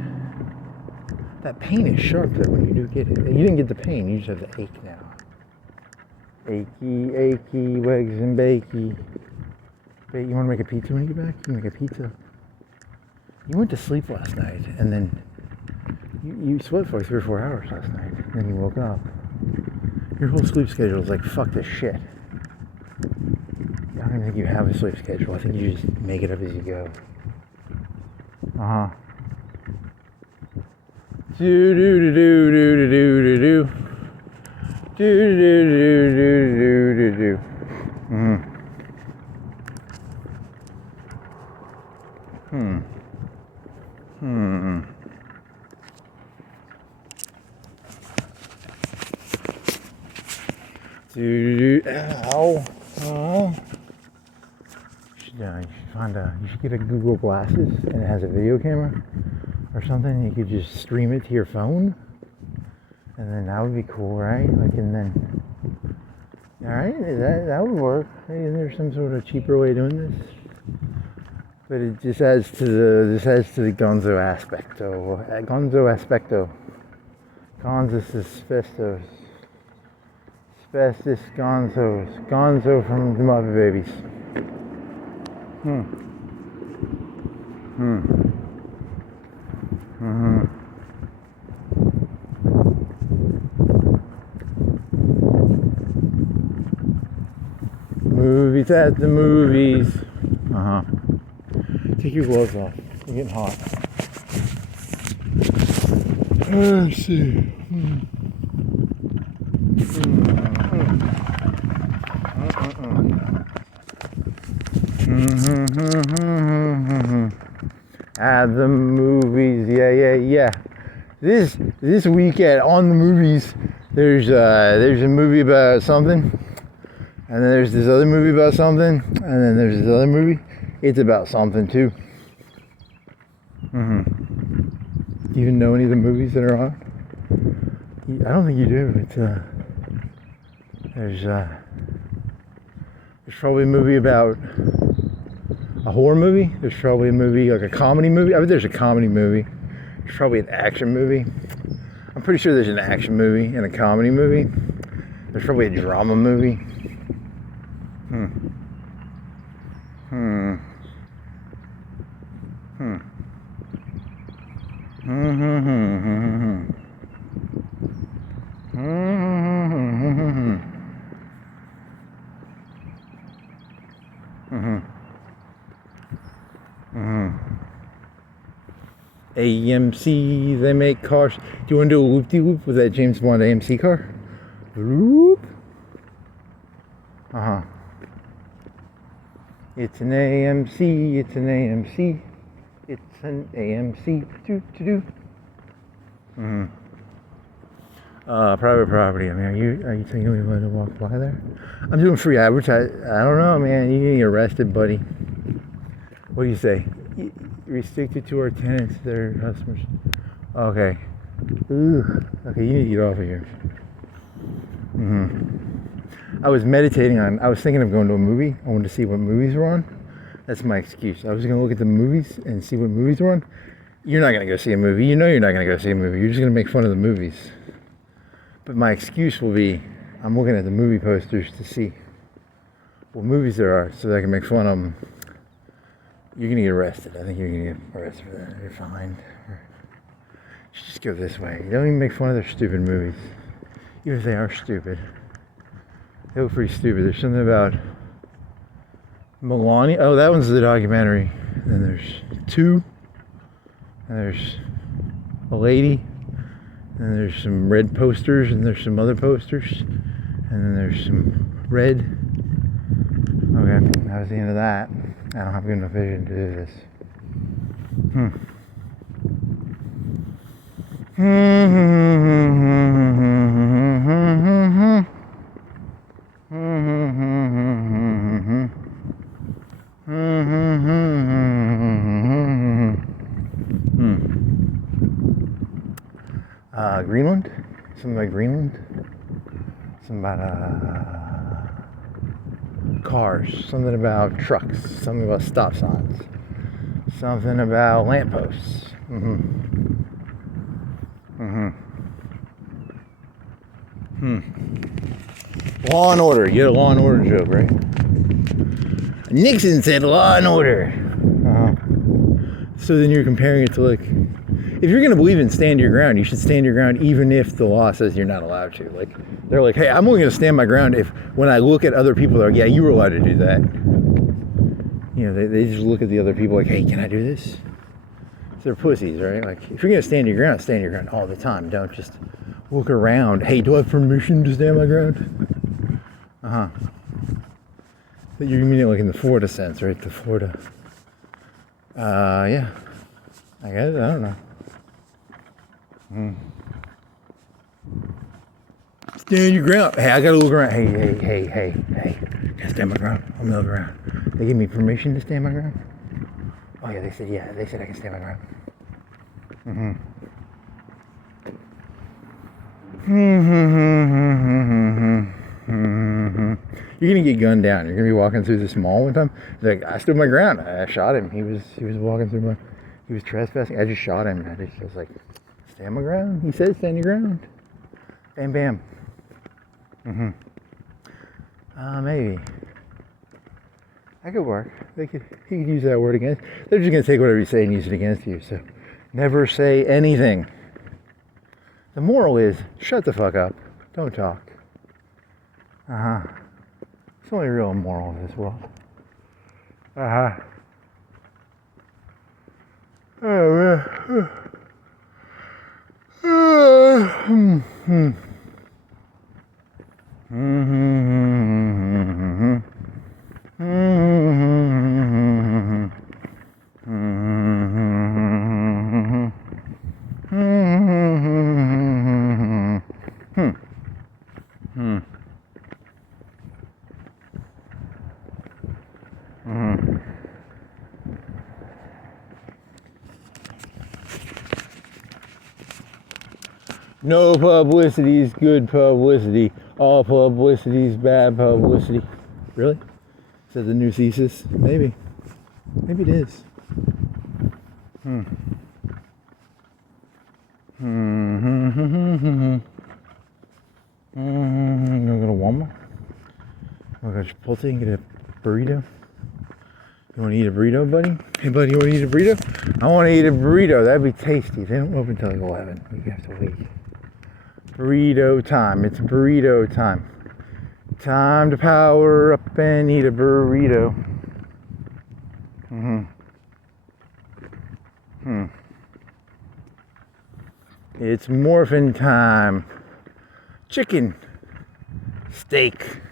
That pain is sharp though when you do get it. You didn't get the pain, you just have the ache now. Achy, wags and bakey. Wait, you want to make a pizza when you get back? You can make a pizza. You went to sleep last night and then you slept for like 3 or 4 hours last night. And then you woke up. Your whole sleep schedule is like, fuck this shit. I don't even think you have a sleep schedule. I think you just make it up as you go. Do do do do do do do do Do do do do do do do. Mm-hmm. Ow. Oh. You should get a Google Glasses and it has a video camera or something. You could just stream it to your phone, and then that would be cool, right? Like, and then, all right, that would work. Isn't there some sort of cheaper way of doing this? But it just adds to the gonzo aspecto. Gonzo aspecto. Gonzo festos. Asbestos gonzos. Gonzo from the Muppet Babies. Movies at the movies. Take your gloves off. You're getting hot. Let's see. At the movies, yeah. This weekend on the movies, there's a movie about something, and then there's this other movie about something, and then there's this other movie. It's about something too. Do you even know any of the movies that are on? I don't think you do. It's there's probably a movie about a horror movie. There's probably a movie, like a comedy movie. I bet there's a comedy movie. There's probably an action movie. I'm pretty sure there's an action movie and a comedy movie. There's probably a drama movie. AMC, they make cars. Do you want to do a loop-de-loop with that James Bond AMC car? Whoop. It's an AMC, it's an AMC, it's an AMC. Private property. I mean, are you thinking we want to walk by there? I'm doing free advertising. I don't know, man. You're getting arrested, buddy. What do you say? Restricted to our tenants, their customers. Okay. Ooh. Okay, you need to get off of here. I was thinking of going to a movie. I wanted to see what movies were on. That's my excuse. I was going to look at the movies and see what movies were on. You're not going to go see a movie. You know you're not going to go see a movie. You're just going to make fun of the movies. But my excuse will be, I'm looking at the movie posters to see what movies there are so that I can make fun of them. You're going to get arrested. I think you're going to get arrested for that. You're fine. You should just go this way. You don't even make fun of their stupid movies. Even if they are stupid. They look pretty stupid. There's something about Melania. Oh, that one's the documentary. And then there's two. And there's a lady. And there's some red posters. And there's some other posters. And then there's some red. Okay, that was the end of that. I don't have good enough vision to do this. Greenland? Something about Greenland? Something about cars, something about trucks, something about stop signs, something about lampposts. Law and Order. You had a Law and Order joke, right? Nixon said Law and Order. So then you're comparing it to, like, if you're going to believe in stand your ground, you should stand your ground even if the law says you're not allowed to. Like, they're like, hey, I'm only going to stand my ground if when I look at other people, they're like, yeah, you were allowed to do that. You know, they just look at the other people like, hey, can I do this? So they're pussies, right? Like, if you're going to stand your ground all the time. Don't just look around. Hey, do I have permission to stand my ground? Uh-huh. But you mean it like in the Florida sense, right? The Florida. Yeah. I guess, I don't know. Stand your ground. Hey, I gotta look around. Hey. Gotta stand my ground. I'm gonna look around. They give me permission to stand my ground? Oh yeah, they said I can stand my ground. You're gonna get gunned down. You're gonna be walking through this mall one time. He's like, I stood my ground. I shot him. He was walking through my. He was trespassing. I just shot him. I was like, stand my ground. He said, stand your ground. Bam, bam. Maybe. That could work. He could use that word against. They're just gonna take whatever you say and use it against you. So, never say anything. The moral is, shut the fuck up. Don't talk. It's the only real moral of this world. No publicity is good publicity. All publicity is bad publicity. Really? Is that the new thesis? Maybe. Maybe it is. I'm gonna go to Walmart. I'm gonna go to Chipotle and get a burrito. You wanna eat a burrito, buddy? Hey buddy, you wanna eat a burrito? I wanna eat a burrito. That'd be tasty. They don't open until like 11. You have to wait. Burrito time. It's burrito time. Time to power up and eat a burrito. It's morphin' time. Chicken. Steak.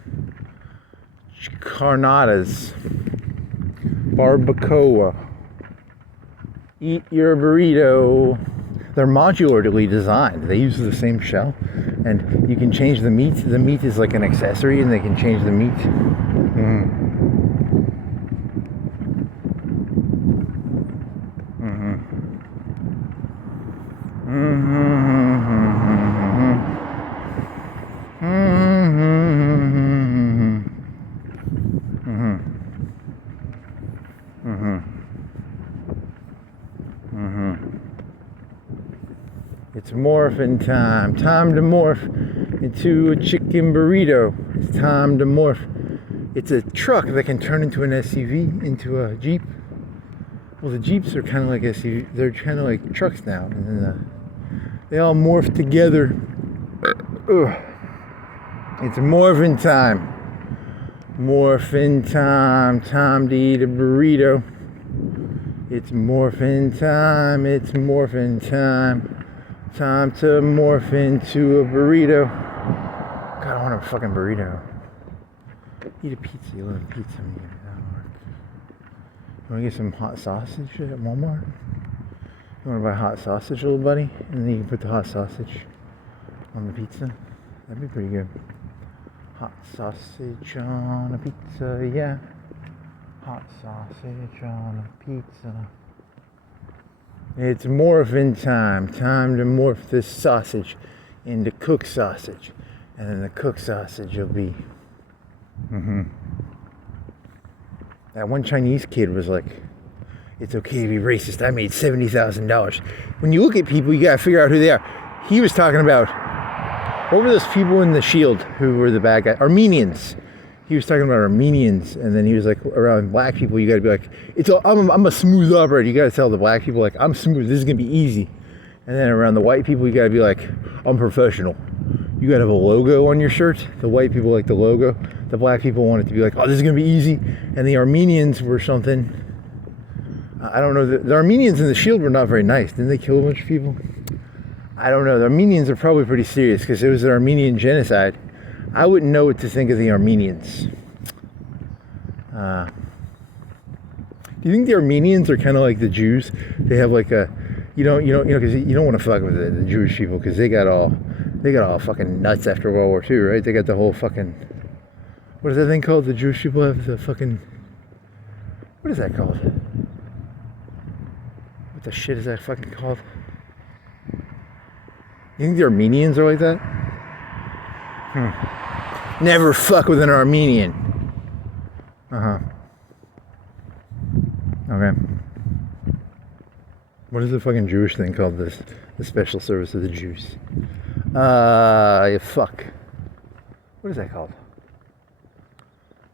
Carnatas. Barbacoa. Eat your burrito. They're modularly designed. They use the same shell, and you can change the meat. The meat is like an accessory, and they can change the meat. It's morphin' time. Time to morph into a chicken burrito. It's time to morph. It's a truck that can turn into an SUV, into a Jeep. Well, the Jeeps are kind of like SUV. They're kind of like trucks now. And then they all morph together. It's morphin' time. Morphin' time. Time to eat a burrito. It's morphin' time. It's morphin' time. Time to morph into a burrito. God, I want a fucking burrito. Eat a pizza. You love pizza. That'll work. You want to get some hot sausage at Walmart? You want to buy hot sausage, little buddy? And then you can put the hot sausage on the pizza. That'd be pretty good. Hot sausage on a pizza, yeah. Hot sausage on a pizza. It's morphin' time. Time to morph this sausage into cooked sausage. And then the cooked sausage will be... That one Chinese kid was like, it's okay to be racist. I made $70,000. When you look at people, you gotta figure out who they are. He was talking about, what were those people in the Shield who were the bad guys? Armenians. He was talking about Armenians, and then he was like, around black people, you gotta be like, I'm a smooth operator. You gotta tell the black people, like, I'm smooth, this is gonna be easy. And then around the white people, you gotta be like, I'm professional. You gotta have a logo on your shirt. The white people like the logo. The black people want it to be like, oh, this is gonna be easy. And the Armenians were something, I don't know, the Armenians in the Shield were not very nice. Didn't they kill a bunch of people? I don't know. The Armenians are probably pretty serious because it was an Armenian genocide. I wouldn't know what to think of the Armenians. Do you think the Armenians are kind of like the Jews? They have like a, because you don't want to fuck with the Jewish people because they got all fucking nuts after World War II, right? They got the whole fucking, what is that thing called? The Jewish people have the fucking, what is that called? What the shit is that fucking called? You think the Armenians are like that? Never fuck with an Armenian. Okay. What is the fucking Jewish thing called? The special service of the Jews. Fuck. What is that called?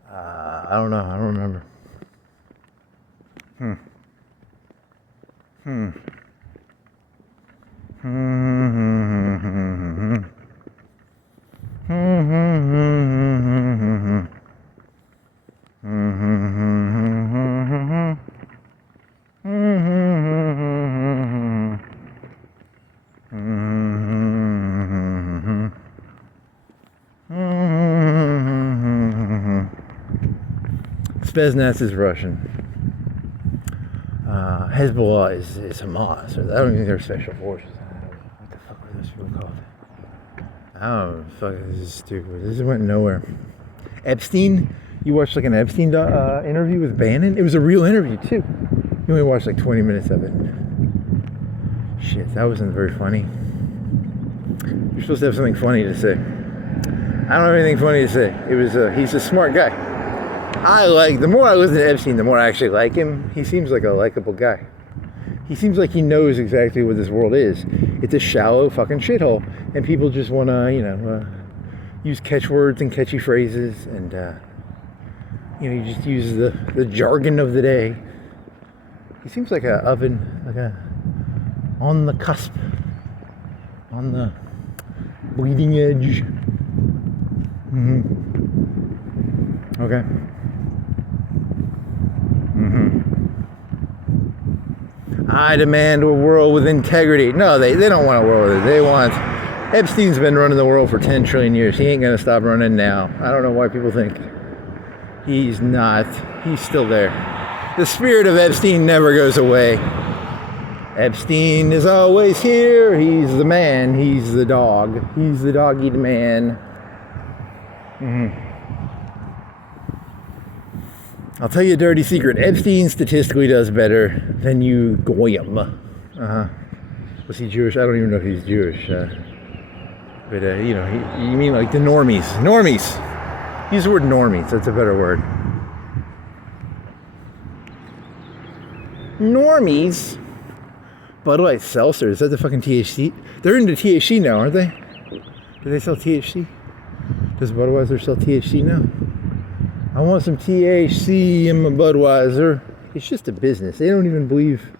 I don't know. I don't remember. Spetsnaz is Russian. Hezbollah is Hamas. I don't think they're special forces. What the fuck were those people called? I don't know. Fuck, this is stupid. This went nowhere. Epstein? You watched like an Epstein interview with Bannon? It was a real interview too. You only watched like 20 minutes of it. Shit, that wasn't very funny. You're supposed to have something funny to say. I don't have anything funny to say. It was he's a smart guy. The more I listen to Epstein, the more I actually like him. He seems like a likable guy. He seems like he knows exactly what this world is. It's a shallow fucking shithole. And people just want to, use catchwords and catchy phrases. And, he just uses the jargon of the day. He seems like a on the cusp. On the bleeding edge. Okay. I demand a world with integrity. No, they don't want a world with it. They want... Epstein's been running the world for 10 trillion years. He ain't going to stop running now. I don't know why people think he's not. He's still there. The spirit of Epstein never goes away. Epstein is always here. He's the man. He's the dog. He's the dog-eat man. I'll tell you a dirty secret. Epstein statistically does better than you goyim. Was he Jewish? I don't even know if he's Jewish. But, you mean like the normies. Normies! Use the word normies. That's a better word. Normies? Bud Light Seltzer. Is that the fucking THC? They're into THC now, aren't they? Do they sell THC? Does Budweiser sell THC now? I want some THC in my Budweiser. It's just a business. They don't even believe,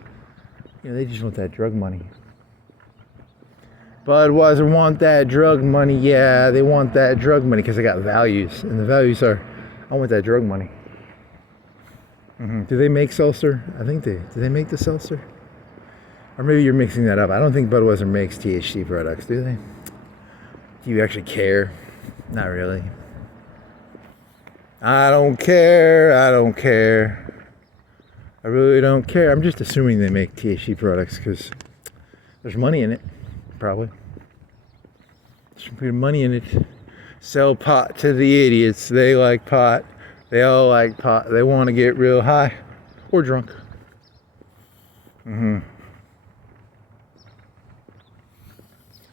they just want that drug money. Budweiser want that drug money. Yeah, they want that drug money because they got values. And the values are, I want that drug money. Do they make seltzer? I think do they make the seltzer? Or maybe you're mixing that up. I don't think Budweiser makes THC products, do they? Do you actually care? Not really. I don't care. I really don't care. I'm just assuming they make THC products because there's money in it, probably. There's some money in it. Sell pot to the idiots. They like pot. They all like pot. They want to get real high or drunk.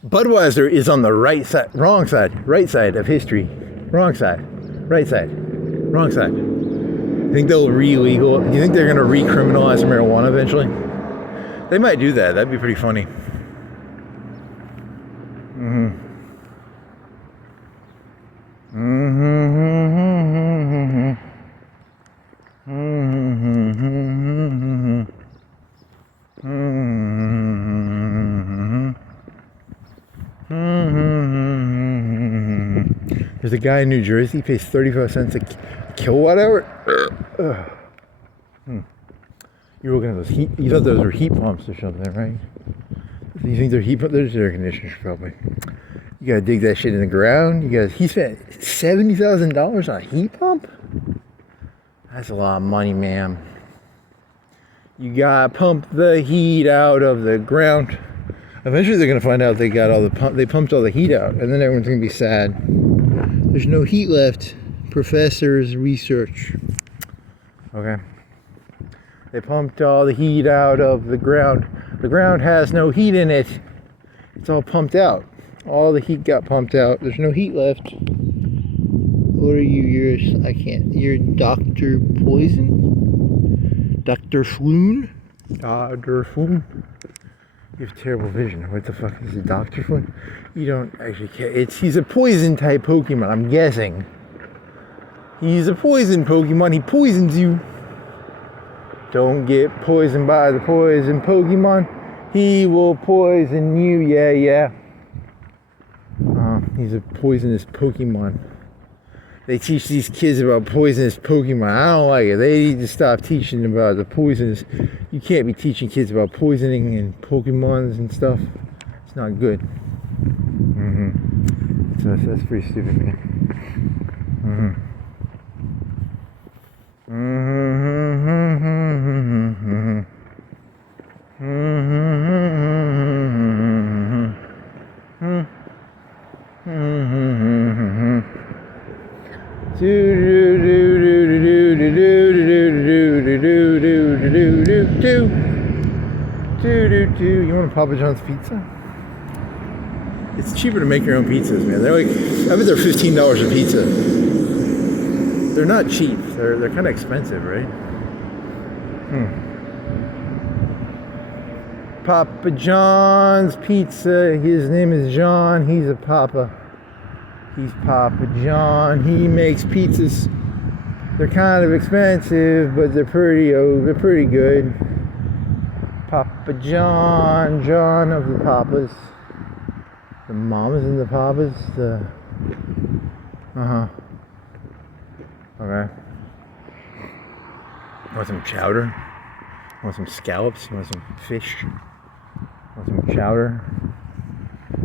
Budweiser is on the right side of history. Wrong side. Right side. Wrong side. You think they'll do you think they're going to recriminalize marijuana eventually? They might do that. That'd be pretty funny. There's a guy in New Jersey, he pays 35 cents a kilowatt hour. You were looking at those heat, you thought those were heat pumps or something, right? You think they're heat pump? There's air conditioners probably. You gotta dig that shit in the ground. He spent $70,000 on a heat pump? That's a lot of money, ma'am. You gotta pump the heat out of the ground. Eventually they're gonna find out they pumped all the heat out, and then everyone's gonna be sad. There's no heat left. Professor's research. Okay. They pumped all the heat out of the ground. The ground has no heat in it. It's all pumped out. All the heat got pumped out. There's no heat left. What are you? You're Dr. Poison? Dr. Floon? Dr. Floon? You have terrible vision. What the fuck is a Dr. Floon? You don't actually care. He's a poison type Pokemon, I'm guessing. He's a poison Pokemon. He poisons you. Don't get poisoned by the poison Pokemon. He will poison you. Yeah. He's a poisonous Pokemon. They teach these kids about poisonous Pokemon. I don't like it. They need to stop teaching about the poisonous. You can't be teaching kids about poisoning and Pokemons and stuff. It's not good. So that's pretty stupid, man. You want a Papa John's pizza? It's cheaper to make your own pizzas, man. They're like, I bet they're $15 a pizza. They're not cheap. They're kind of expensive, right? Papa John's Pizza. His name is John. He's a Papa. He's Papa John. He makes pizzas. They're kind of expensive, but they're pretty good. Papa John, John of the Papas. The mamas and the papas. Okay. Want some chowder? Want some scallops? You want some fish? Want some chowder?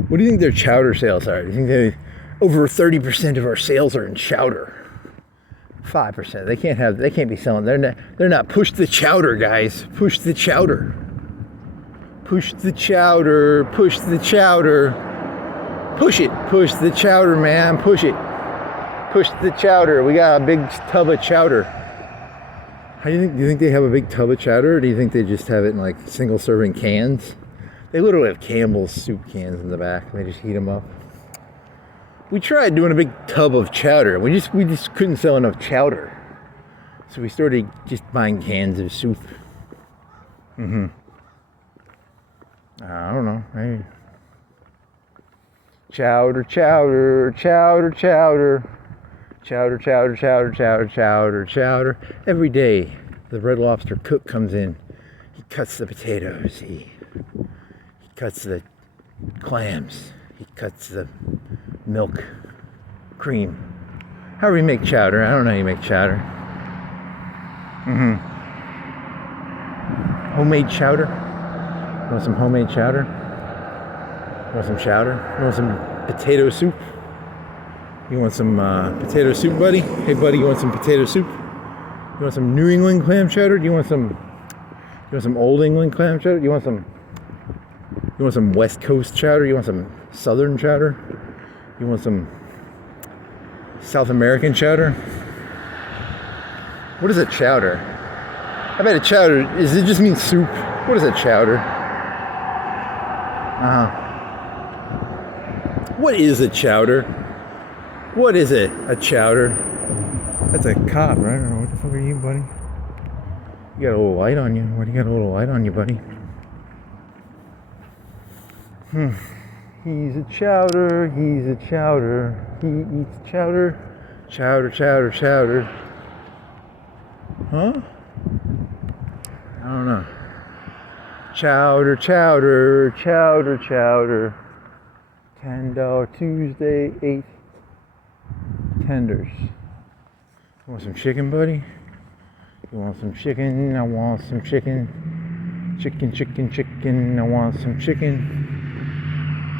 What do you think their chowder sales are? Do you think over 30% of our sales are in chowder? 5%. They can't be selling. They're not. Push the chowder, guys. Push the chowder. Push the chowder. Push the chowder. Push it. Push the chowder, man. Push it. Push the chowder. We got a big tub of chowder. Do you think they have a big tub of chowder, or do you think they just have it in like single serving cans? They literally have Campbell's soup cans in the back. They just heat them up. We tried doing a big tub of chowder. We just couldn't sell enough chowder. So we started just buying cans of soup. I don't know. Hey. Chowder, chowder, chowder, chowder. Chowder, chowder, chowder, chowder, chowder, chowder. Every day, the Red Lobster cook comes in. He cuts the potatoes. He cuts the clams. He cuts the milk, cream. How do we make chowder? I don't know how you make chowder. Homemade chowder? You want some homemade chowder? You want some chowder? You want some potato soup? You want some potato soup, buddy? Hey, buddy, you want some potato soup? You want some New England clam chowder? Do you want some Old England clam chowder? You want some West Coast chowder? You want some Southern chowder? You want some South American chowder? What is a chowder? I bet a chowder, does it just mean soup? What is a chowder? What is a chowder? What is it? A chowder? That's a cop, right? Or what the fuck are you, buddy? You got a little light on you. Why do you got a little light on you, buddy? He's a chowder. He's a chowder. He eats chowder. Chowder, chowder, chowder. Huh? I don't know. Chowder, chowder, chowder, chowder. $10 Tuesday, 8 tenders. You want some chicken, buddy? You want some chicken? I want some chicken. Chicken, chicken, chicken. I want some chicken.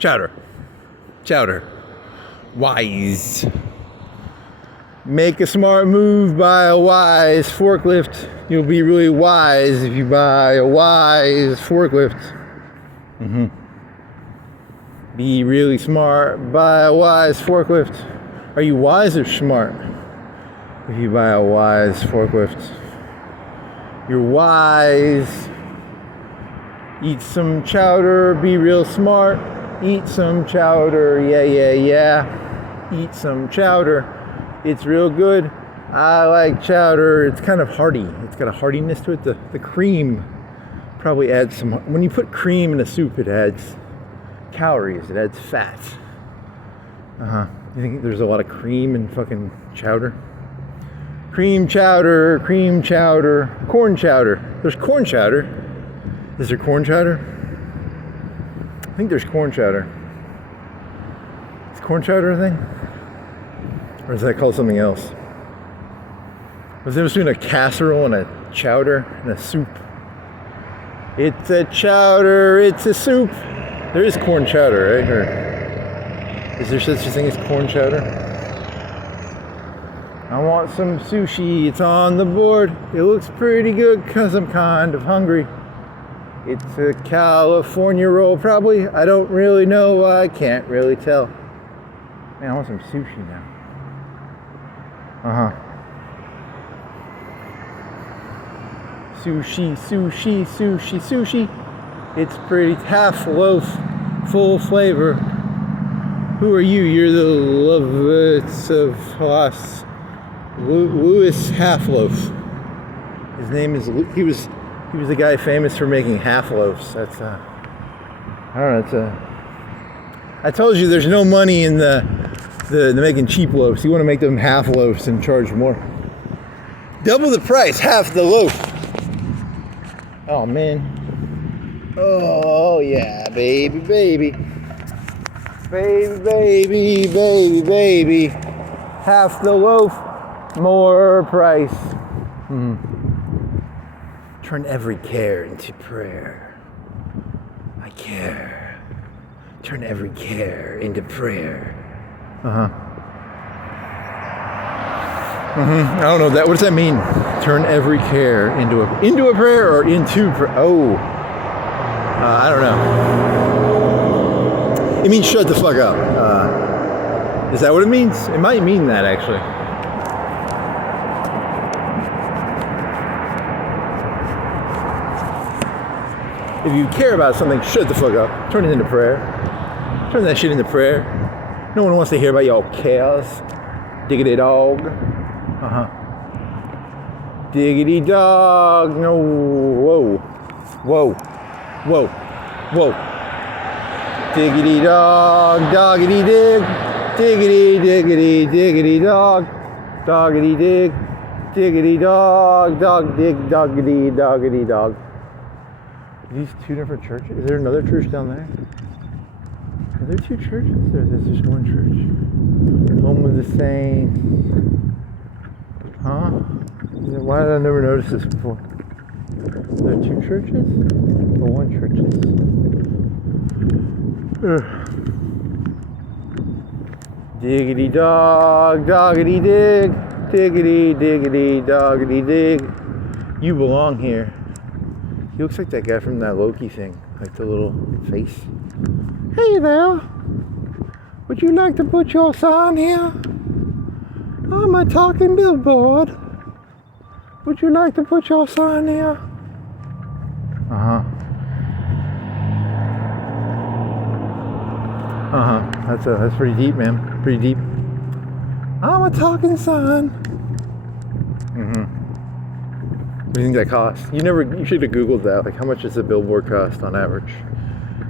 Chowder. Chowder. Wise. Make a smart move, buy a wise forklift. You'll be really wise if you buy a wise forklift. Be really smart, buy a wise forklift. Are you wise or smart if you buy a wise forklift? You're wise. Eat some chowder, be real smart. Eat some chowder, yeah, yeah, yeah. Eat some chowder. It's real good. I like chowder. It's kind of hearty. It's got a heartiness to it. The cream probably adds some. When you put cream in a soup, it adds calories. It adds fat. You think there's a lot of cream in fucking chowder? Cream chowder, corn chowder. There's corn chowder. Is there corn chowder? I think there's corn chowder. Is corn chowder a thing? Or is that called something else? What's the difference between a casserole and a chowder and a soup? It's a chowder, it's a soup. There is corn chowder, right? Or is there such a thing as corn chowder? I want some sushi, it's on the board. It looks pretty good because I'm kind of hungry. It's a California roll, probably. I don't really know, I can't really tell. Man, I want some sushi now. Sushi, sushi, sushi, sushi. It's pretty half loaf, full flavor. Who are you? You're the Lovitz of Haas. Louis Half Loaf. His name is. He was the guy famous for making half loaves. That's I don't know. I told you there's no money in the making cheap loaves. You want to make them half loaves and charge more. Double the price, half the loaf. Oh man. Oh yeah, baby, baby. Baby, baby, baby, baby. Half the loaf, more price. Turn every care into prayer. I care. Turn every care into prayer. I don't know that. What does that mean? Turn every care into a prayer or into prayer? Oh, I don't know. It means shut the fuck up. Is that what it means? It might mean that actually. If you care about something, shut the fuck up. Turn it into prayer. Turn that shit into prayer. No one wants to hear about y'all chaos. Diggity dog. Diggity dog. No. Whoa. Whoa. Whoa. Whoa. Diggity dog. Doggity dig. Diggity diggity diggity dog. Doggity dig. Diggity dog. Dog dig. Doggity doggity dog. Are these two different churches? Is there another church down there? Are there two churches? Or there's just one church? Home of the Saints. Huh? Why did I never notice this before? Are there two churches? Or one church? Diggity dog, doggity dig. Diggity diggity doggity dig. You belong here. He looks like that guy from that Loki thing. Like the little face. Hey there. Would you like to put your sign here? I'm a talking billboard. Would you like to put your sign here? That's pretty deep, man. Pretty deep. I'm a talking sign. What do you think that costs? You should have Googled that. Like, how much does a billboard cost on average?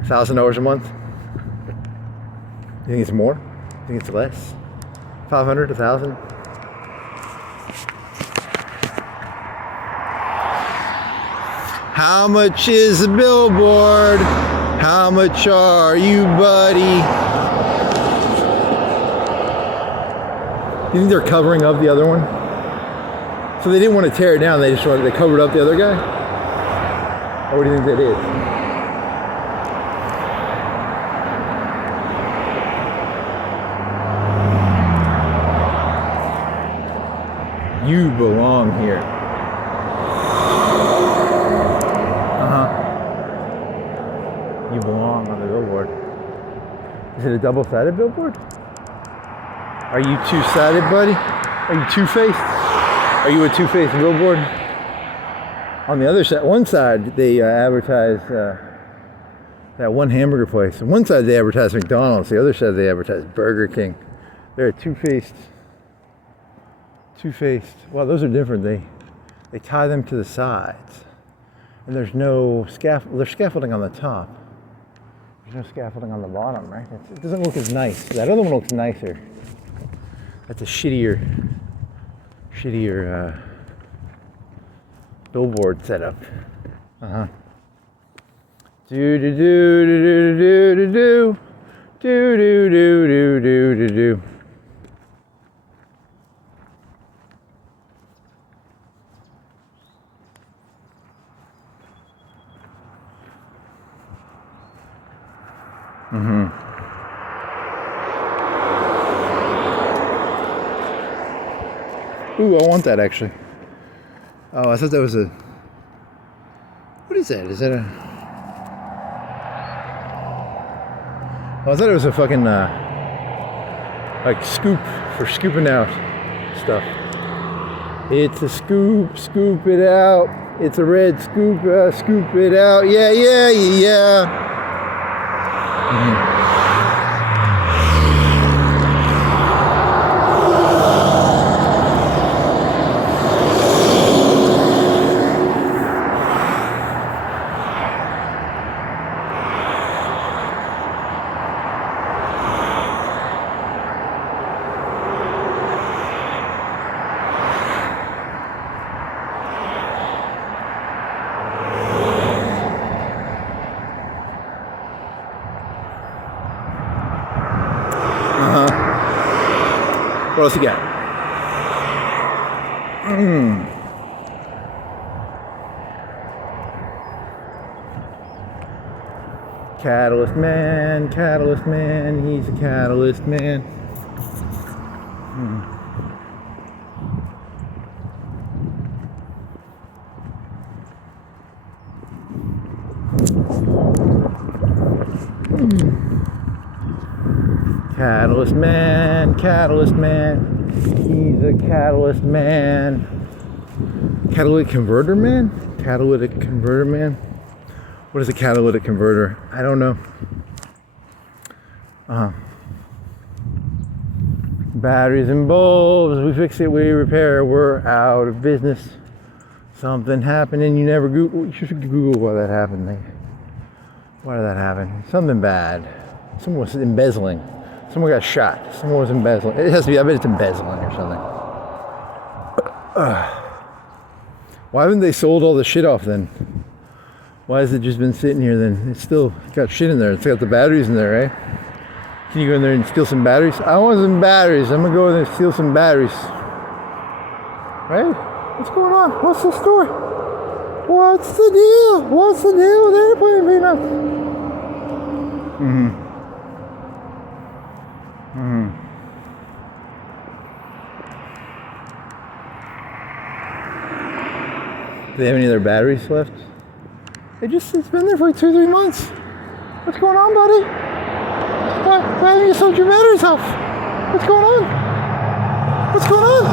$1,000 a month? You think it's more? You think it's less? 500, 1,000? How much is a billboard? How much are you, buddy? You think they're covering up the other one? So they didn't want to tear it down, they covered up the other guy? Or what do you think that is? You belong here. You belong on the billboard. Is it a double-sided billboard? Are you two-sided, buddy? Are you two-faced? Are you a two-faced billboard? On the other side, one side, they advertise that one hamburger place. On one side, they advertise McDonald's. The other side, they advertise Burger King. They're two-faced. Two-faced. Well, those are different. They tie them to the sides. And there's no scaffolding. There's scaffolding on the top. There's no scaffolding on the bottom, right? It doesn't look as nice. That other one looks nicer. That's a shittier billboard setup. Do do do do do do do do do do do do do. Ooh, I want that actually. Oh, I thought that was a. What is that? Is that a? Oh, I thought it was a fucking like scoop for scooping out stuff. It's a scoop, scoop it out. It's a red scoop, scoop it out. Yeah, yeah, yeah. What else you got? Catalyst man, he's a catalyst man. Catalyst man, he's a catalyst man. Catalytic converter man? Catalytic converter man? What is a catalytic converter? I don't know. Batteries and bulbs, we fix it, we repair, we're out of business. Something happened and you never Google. You should Google why that happened. Why did that happen? Something bad. Someone was embezzling. Someone got shot. Someone was embezzling. It has to be, I bet it's embezzling or something. Why haven't they sold all the shit off then? Why has it just been sitting here then? It's still got shit in there. It's got the batteries in there, right? Can you go in there and steal some batteries? I want some batteries. I'm gonna go in there and steal some batteries. Right? What's going on? What's the story? What's the deal? What's the deal with airplane peanuts? Do they have any other batteries left? It's been there for like 2-3 months. What's going on, buddy? Why haven't you sold your batteries off? What's going on? What's going on?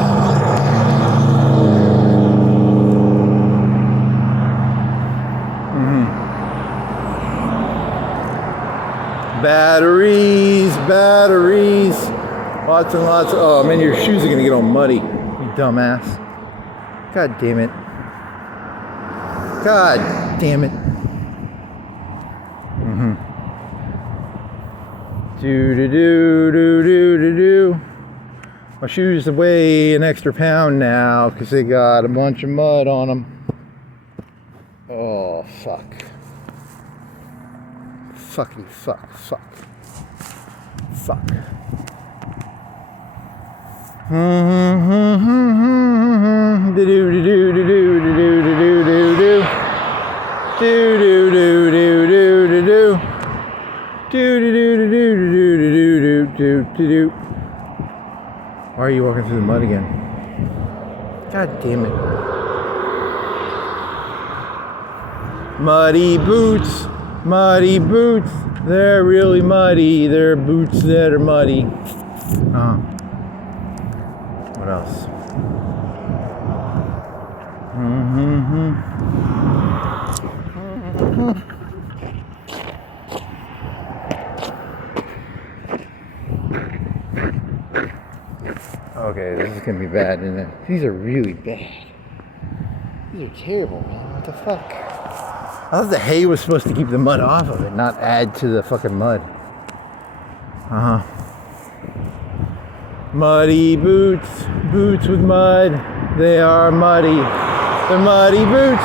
Batteries. Lots and lots of, oh man, your shoes are gonna get all muddy, you dumbass. God damn it. Do. My shoes weigh an extra pound now because they got a bunch of mud on them. Oh, fuck. Fuck. Why are you walking through the mud again? God damn it. Muddy boots, muddy boots. They're really muddy. They're boots that are muddy. What else? Okay, this is gonna be bad, isn't it? These are really bad. These are terrible, man. What the fuck? I thought the hay was supposed to keep the mud off of it, not add to the fucking mud. Muddy boots, boots with mud. They are muddy. They're muddy boots.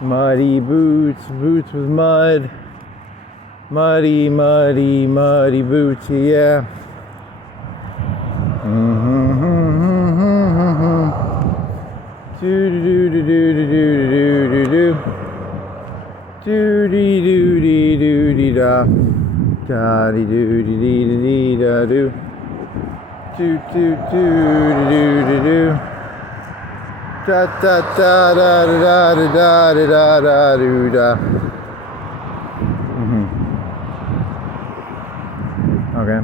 Muddy boots, boots with mud. Muddy, muddy, muddy boots, yeah. Do do do do do do do do do. Do dee do dee do dee da. Da dee do dee dee dee da do. Do do do do do do. Da da da da da da da da da da do da. Okay.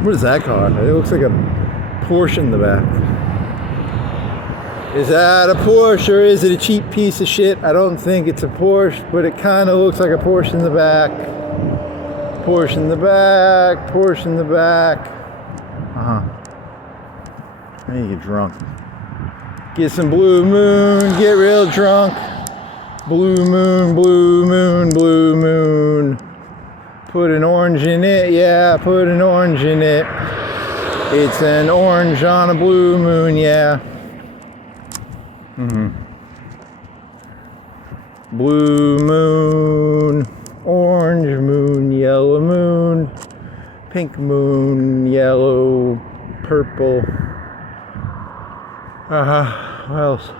What is that car? It looks like a Porsche in the back. Is that a Porsche or is it a cheap piece of shit? I don't think it's a Porsche, but it kind of looks like a Porsche in the back. Porsche in the back, Porsche in the back. I need to get drunk. Get some Blue Moon, get real drunk. Blue Moon, Blue Moon, Blue Moon. Put an orange in it, yeah, put an orange in it. It's an orange on a blue moon, yeah. Blue moon, orange moon, yellow moon, pink moon, yellow, purple. What else?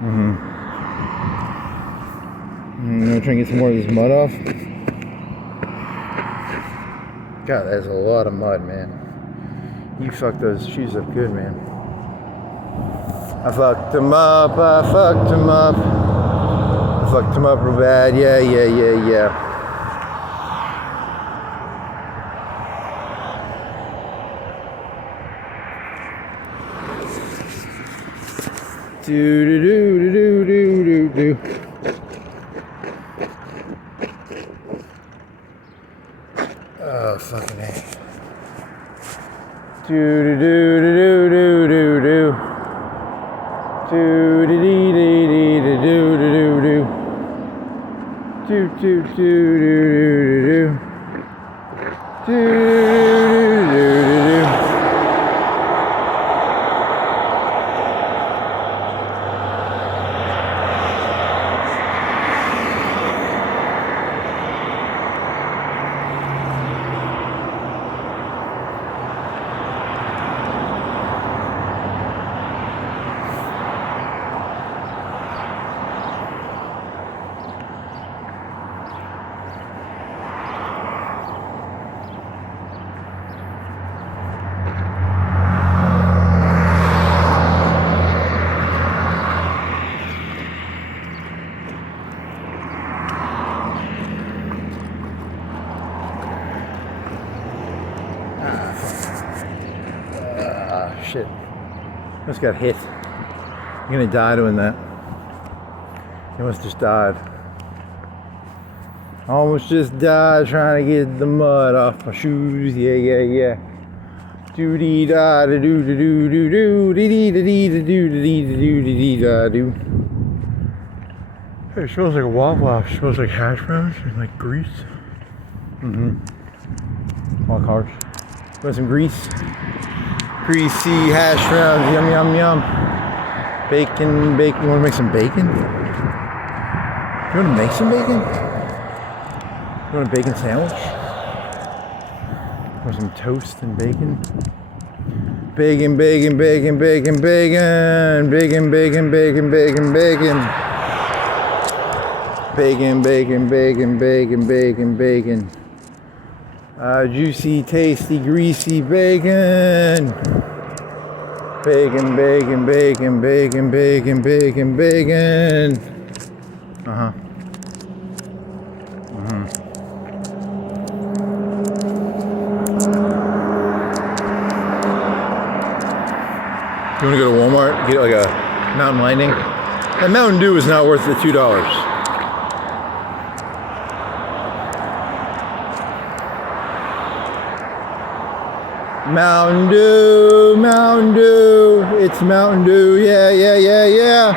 I'm gonna try and get some more of this mud off. God, that's a lot of mud, man. You fucked those shoes up good, man. I fucked them up, I fucked them up. I fucked them up real bad, yeah. Do do do do do do do. Oh, fucking A. Do do do do do do do. Do do dee dee dee do do do do. Do do do do do do. Do do do shit. Almost got hit. I'm gonna die doing that. He almost just died. Almost just died trying to get the mud off my shoes. Yeah. Do dee da da do da do do do dee dee da dee da do da dee da do da dee da do. It smells like a Waffle House. It smells like hash browns and like grease. All carbs. Want some grease? Greasy hash browns. Yum, yum, yum. Bacon. You want to make some bacon? You want to make some bacon? You want a bacon sandwich? Or some toast and bacon? Bacon. Juicy, tasty, greasy bacon. Bacon. You want to go to Walmart, get like a Mountain Lightning? That Mountain Dew is not worth the $2. Mountain Dew, it's Mountain Dew, yeah.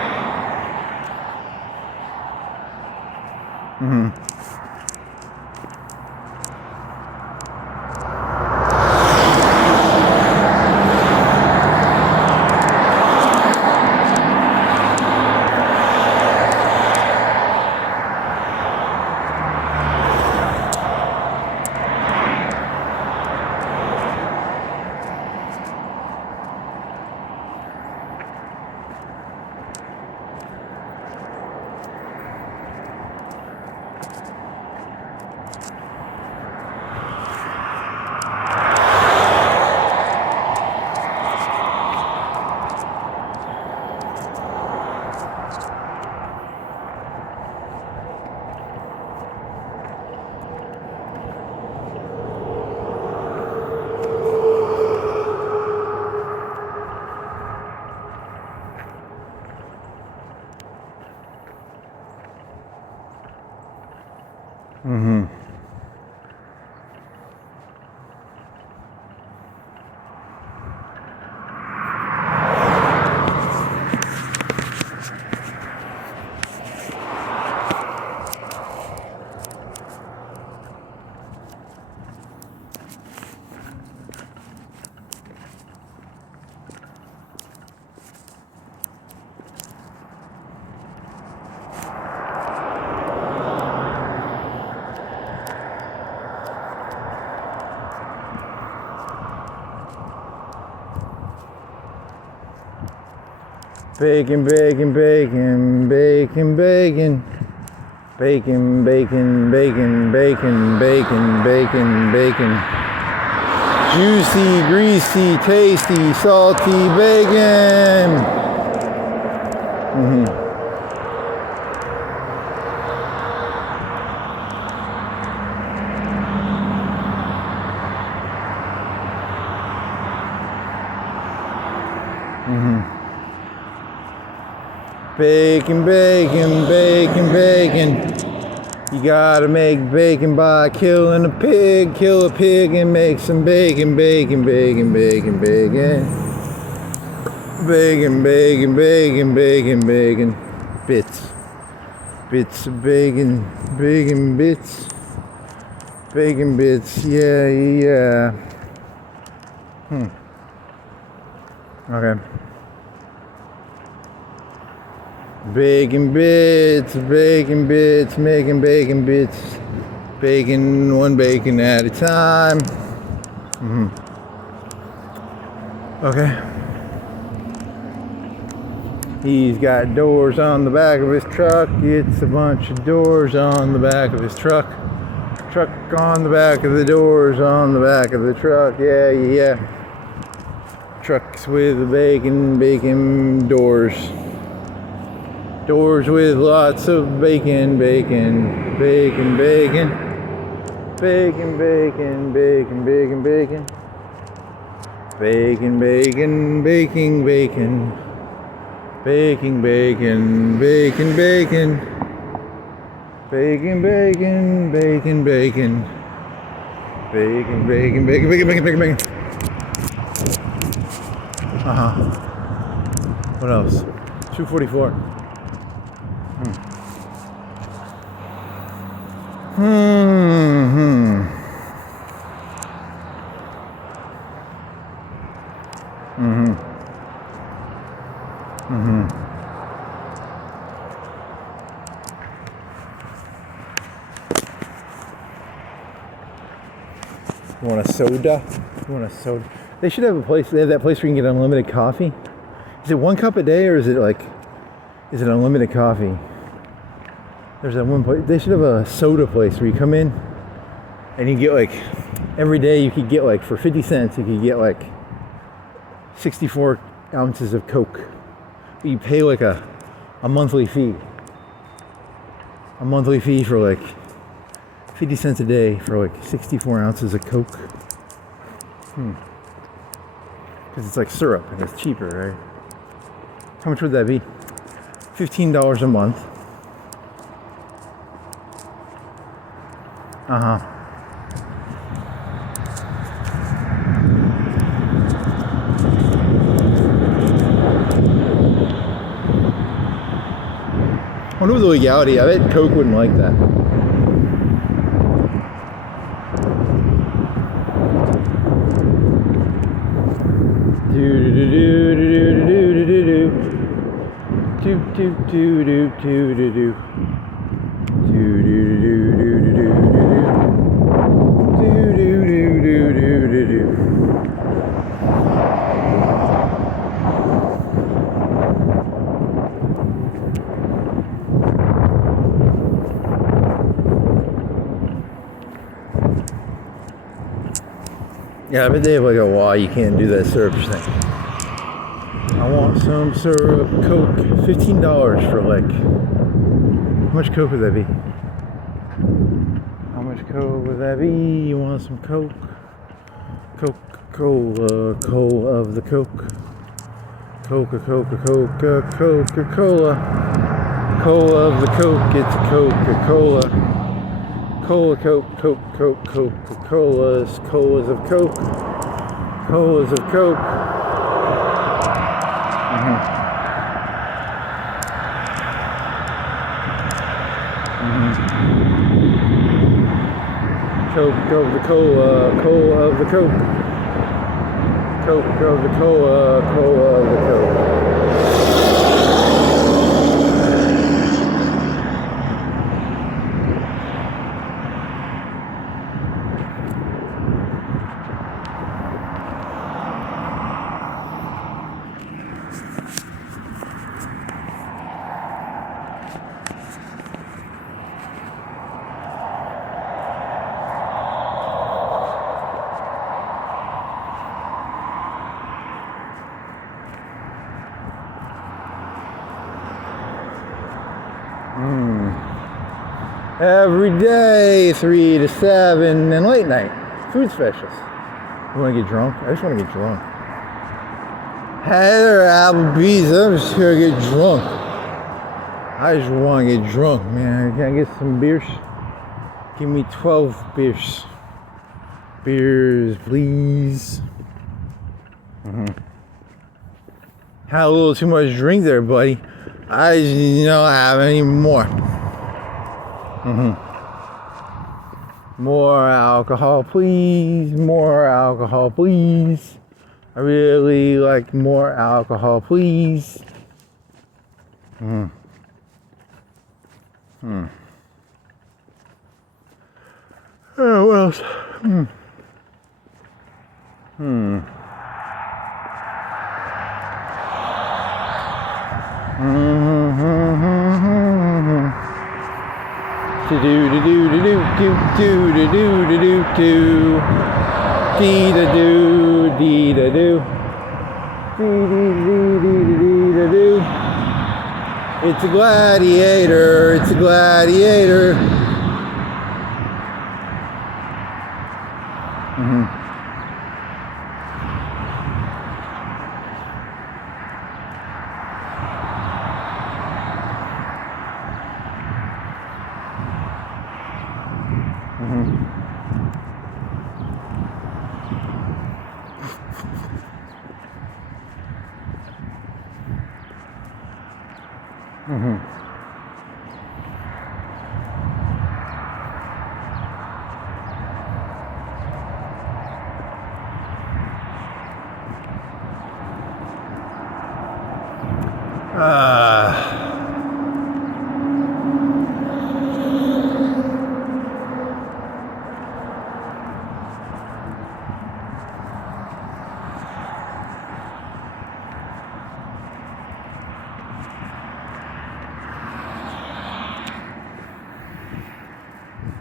Bacon. Juicy, greasy, tasty, salty bacon. Bacon. You gotta make bacon by killing a pig. Kill a pig and make some bacon. Bacon. Bits of bacon. Bacon bits. Yeah. Okay. Bacon bits, making bacon bits. Bacon, one bacon at a time. Okay. He's got doors on the back of his truck. It's a bunch of doors on the back of his truck. Truck on the back of the doors on the back of the truck. Yeah. Trucks with bacon doors. Doors with lots of bacon. Bacon. Bacon, bacon, baking, bacon. Baking, bacon, bacon, bacon. Bacon, bacon, bacon, bacon. Bacon, bacon, bacon, bacon, bacon, bacon, bacon. What else? 244. You want a soda? You want a soda? They should have a place. They have that place where you can get unlimited coffee. Is it 1 cup a day, or is it unlimited coffee? There's that one place. They should have a soda place where you come in and you get like every day. You could get like for 50 cents. You could get like 64 ounces of Coke. You pay like a monthly fee. A monthly fee for like 50 cents a day for like 64 ounces of Coke. Because it's like syrup and it's cheaper, right? How much would that be? $15 a month. I wonder the legality. I bet Coke wouldn't like that. Yeah, I bet they have like a law you can't do that syrup thing. I want some syrup, Coke, $15 for like, how much Coke would that be? How much Coke would that be? You want some Coke? Coca-Cola, Cola of the Coke. Coca-Cola, Coca-Cola. Cola of the Coke, it's Coca-Cola. Cola, Coke, Coca-Colas, colas of Coke. Colas of Coke. Coke of the Cola, Cola of the Coke. Coke of the Cola, Cola of the Coke. Every day, 3 to 7, and late night. Food specials. You want to get drunk? I just want to get drunk. Hey there, Applebee's. I'm just here to get drunk. I just want to get drunk, man. Can I get some beers? Give me 12 beers. Beers, please. Had a little too much drink there, buddy. I just don't have any more. More alcohol, please. More alcohol, please. I really like more alcohol, please. Oh, what else? Do do do do do do do do do do do do dee da do dee da do dee dee dee dee dee da do. It's a gladiator. It's a gladiator.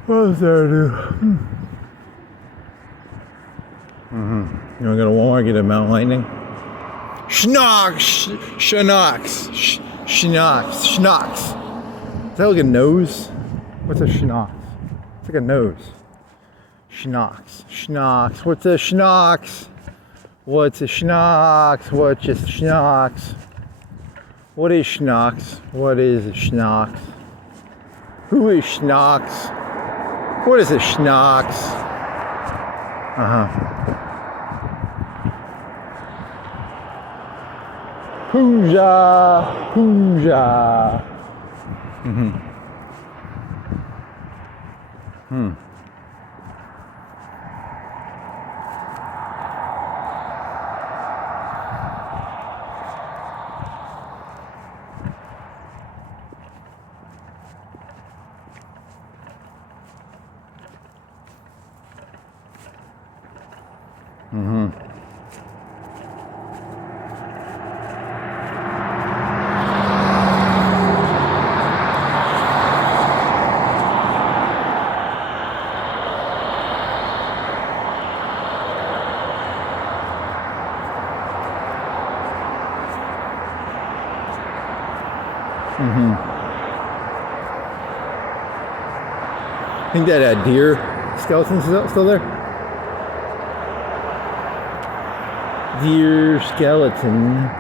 What was there to do? You want to go to Walmart, get a Mountain Lightning? Schnocks! Is that like a nose? What's a schnocks? It's like a nose. Schnocks. What's a schnocks? What's a schnocks? What's just schnocks? What is schnocks? What is a schnocks? Who is schnocks? What is a schnocks? Hooja. Think that deer skeleton's still there? Deer skeleton.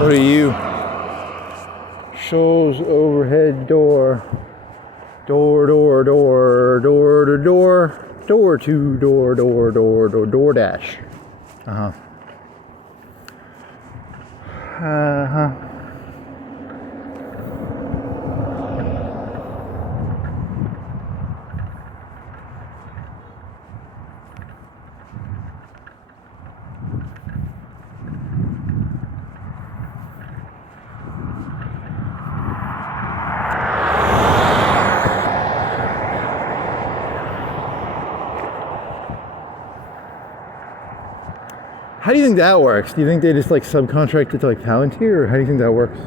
What are you? Shoals overhead door. Door dash. How do you think that works? Do you think they just like subcontract it to like Palantir, or how do you think that works?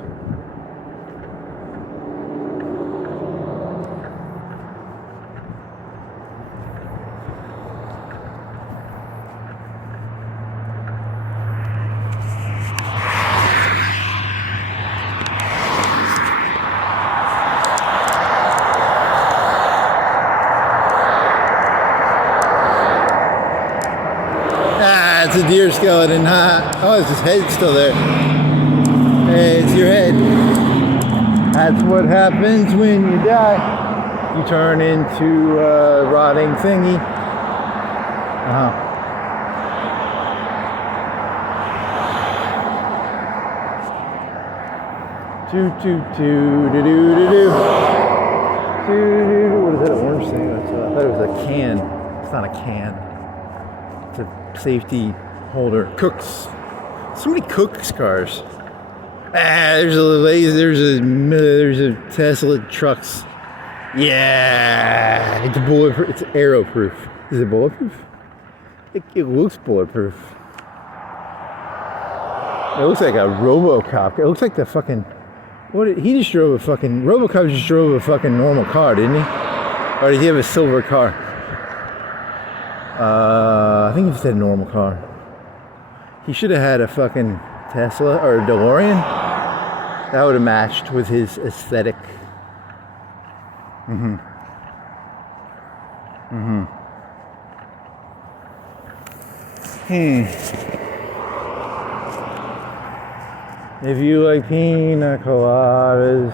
It's a deer skeleton, huh? Oh, it's his head still there. Hey, it's your head. That's what happens when you die. You turn into a rotting thingy. What is that, an orange thing? I thought it was a can. It's not a can. It's a safety holder. Cooks. So many Cooks cars. There's a Tesla trucks. Yeah, it's bulletproof. It's aeroproof. Is it bulletproof? It looks bulletproof. It looks like a RoboCop. It looks like the fucking. He just drove a fucking. RoboCop just drove a fucking normal car, didn't he? Or did he have a silver car? I think he just had a normal car. He should have had a fucking Tesla or a DeLorean. That would have matched with his aesthetic. If you like pina coladas,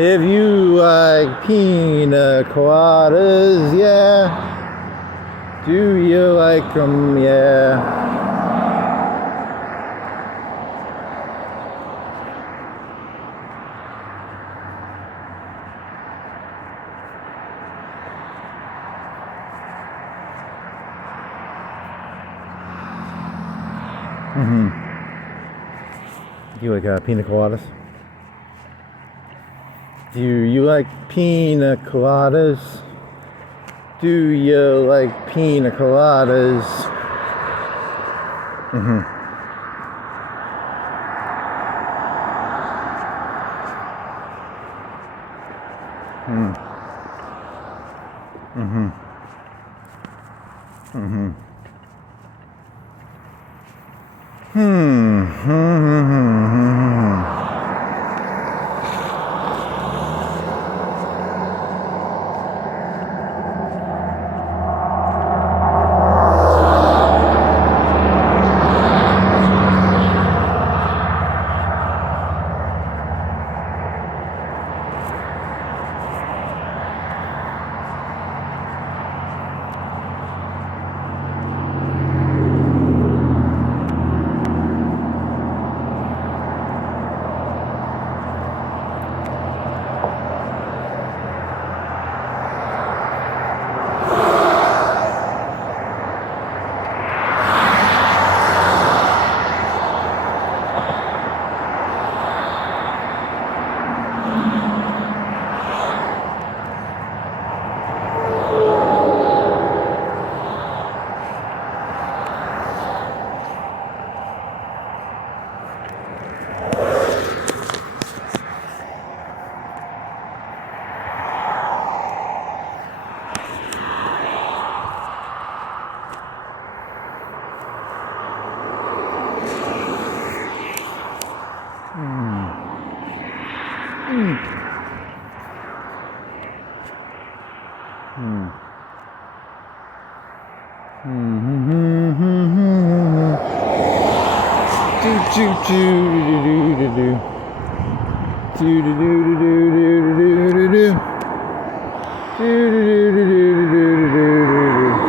If you like pina coladas, yeah. Do you like them, yeah. Do you like pina coladas? Do you like pina coladas? Do you like pina coladas?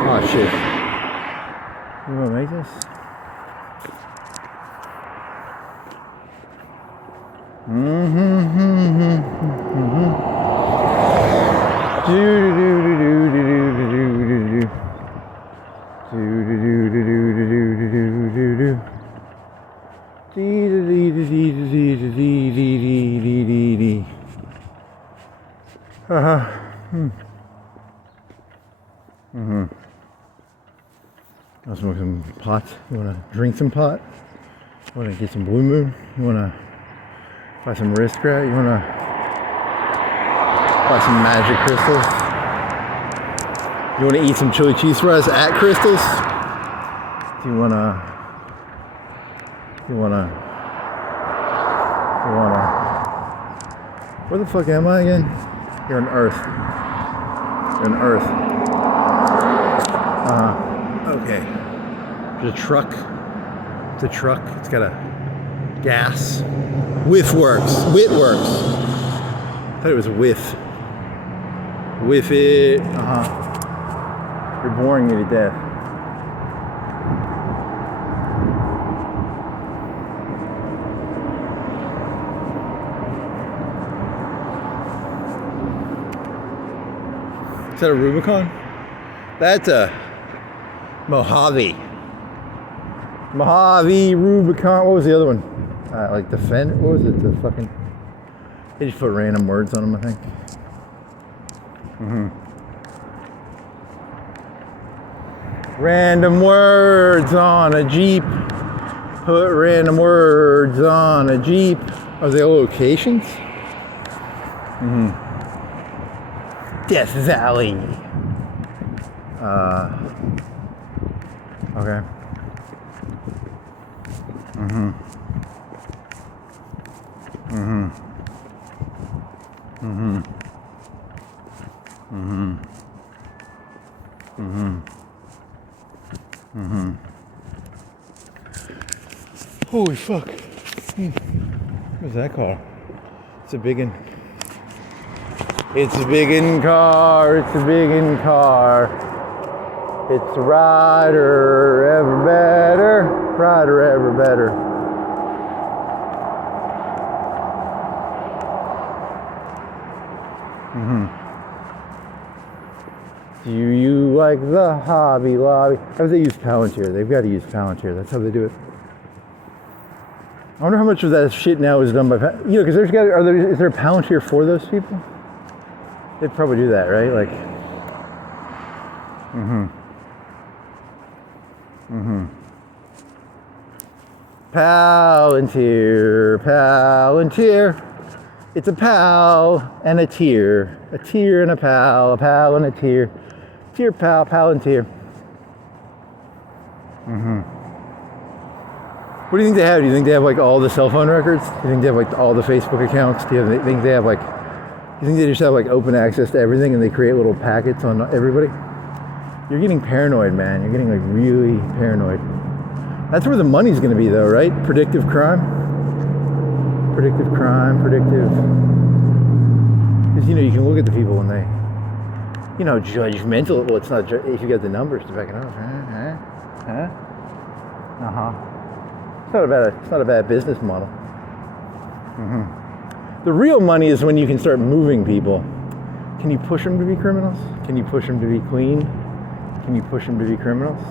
Oh shit. You wanna make this? I'll smoke some pot. You wanna drink some pot? You wanna get some Blue Moon? You wanna buy some aristocrat? You wanna buy some magic crystals? You wanna eat some chili cheese fries at Crystals? Do you wanna where the fuck am I again? You're on Earth. You're on Earth. Okay. There's a truck. It's a truck. It's got a gas. Whiff works. Wit works. I thought it was whiff. Whiff it. You're boring me to death. Is that a Rubicon? That's a Mojave. Mojave, Rubicon. What was the other one? Like Defender? What was it? The fucking... They just put random words on them, I think. Random words on a Jeep. Put random words on a Jeep. Are they all locations? Death Valley. Okay. Holy fuck. What's that car? It's a big one. It's a biggin' car, it's a biggin' car. It's a rider ever better, rider ever better. Do you like the Hobby Lobby? How do they use Palantir? They've got to use Palantir. That's how they do it. I wonder how much of that shit now is done by, because is there a Palantir for those people? They'd probably do that, right? Like, Palantir. It's a pal and a tier and a pal and a tier. Tier, pal, Palantir. What do you think they have? Do you think they have like all the cell phone records? Do you think they have like all the Facebook accounts? Do you think they have like, you think they just have like open access to everything and they create little packets on everybody? You're getting paranoid, man. You're getting like really paranoid. That's where the money's gonna be though, right? Predictive crime. Because you can look at the people when they, judgmental. Well, it's not if you got the numbers to back it up. It's not a bad business model. The real money is when you can start moving people. Can you push them to be criminals? Can you push them to be clean? Can you push them to be criminals?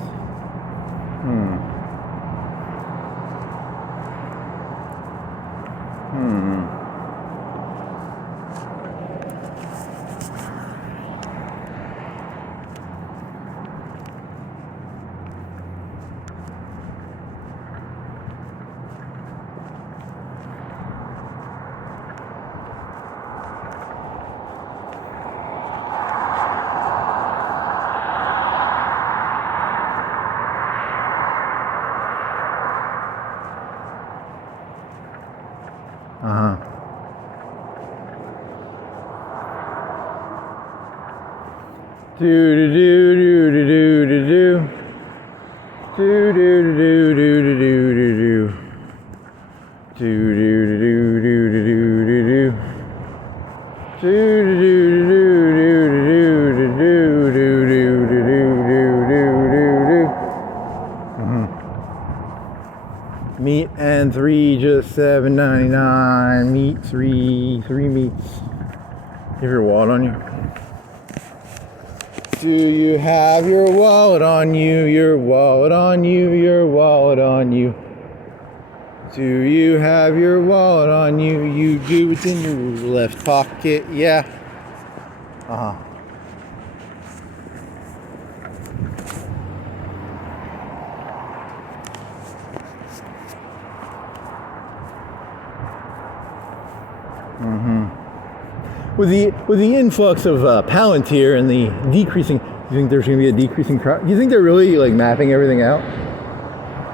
Meat and 3 just $7.99. Meat 3 meats. You have your wallet on you? Do you have your wallet on you? Your wallet on you? Your wallet on you? Do you have your wallet on you? You do. It's in your left pocket. Yeah. With the influx of Palantir and the decreasing, do you think there's going to be a decreasing crowd? Do you think they're really like mapping everything out?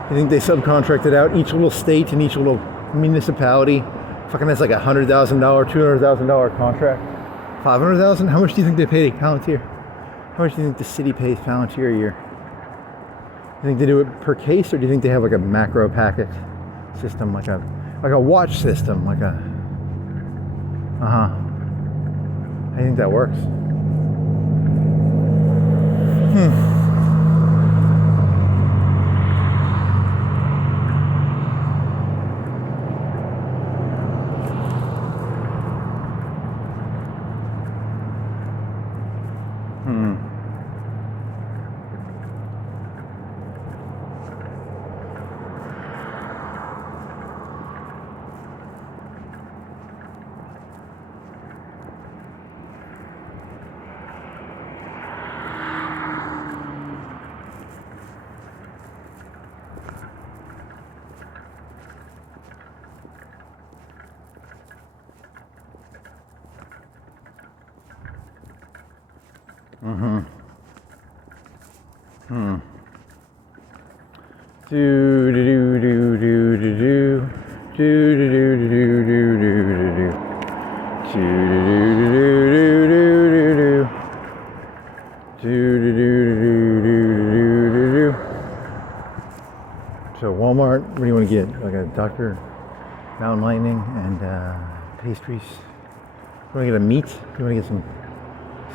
Do you think they subcontracted out each little state and each little municipality? Fucking that's like $100,000, $200,000 contract, $500,000. How much do you think they pay Palantir? How much do you think the city pays Palantir a year? Do you think they do it per case, or do you think they have like a macro packet system, like a watch system, like a I think that works. So Walmart, what do you want to get? Like a Dr. Mountain Lightning and pastries. You want to get a meat? You want to get some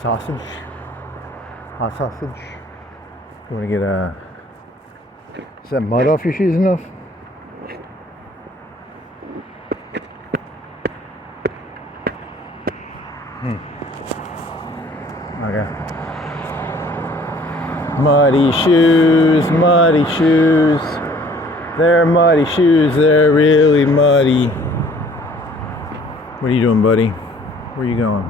sausage? Hot sausage? You want to get a... Is that mud off your shoes enough? Okay. Muddy shoes, muddy shoes. They're muddy shoes, they're really muddy. What are you doing, buddy? Where are you going?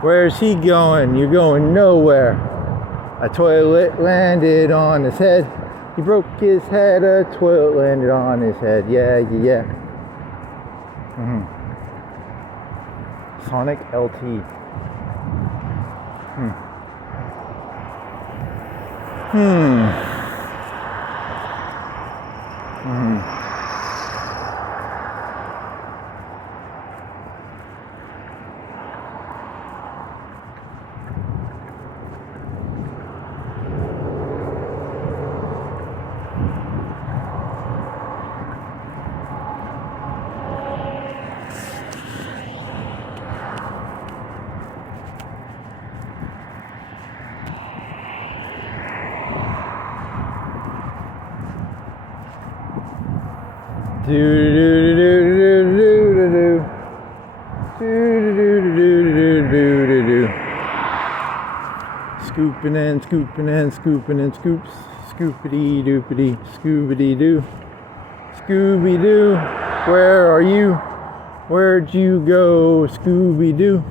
Where's he going? You're going nowhere. A toilet landed on his head. He broke his head, a toilet landed on his head. Yeah, yeah, yeah. Sonic LT. Scooping and scooping and scooping and scoops. Scoopity doopity, Scooby doo. Scooby Doo, where are you? Where'd you go, Scooby Doo?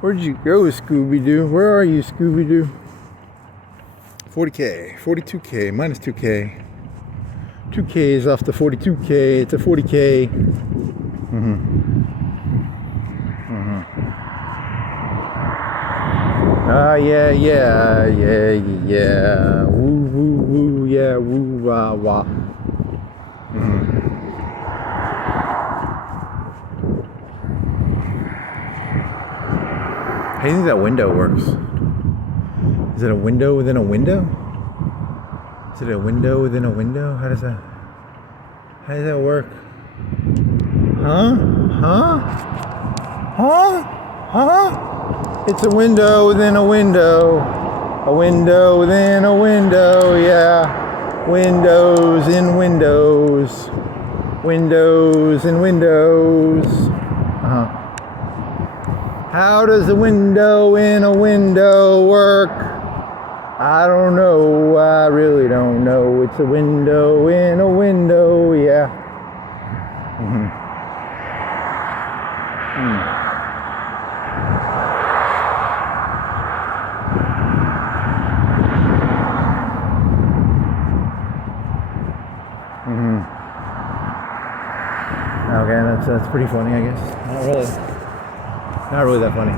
Where'd you go, Scooby Doo? Where are you, Scooby Doo? 40K, 42K, minus 2K. 2K is off the 42K, it's a 40K. Yeah, yeah, yeah, yeah. Woo, woo, woo, yeah, woo, wah, wah. How do you think that window works? Is it a window within a window? Is it a window within a window? How does that work? Huh? It's a window within a window. A window within a window, yeah. Windows in windows. Windows in windows. How does a window in a window work? I don't know, I really don't know. It's a window in a window, yeah. Okay, that's pretty funny, I guess. Not really that funny.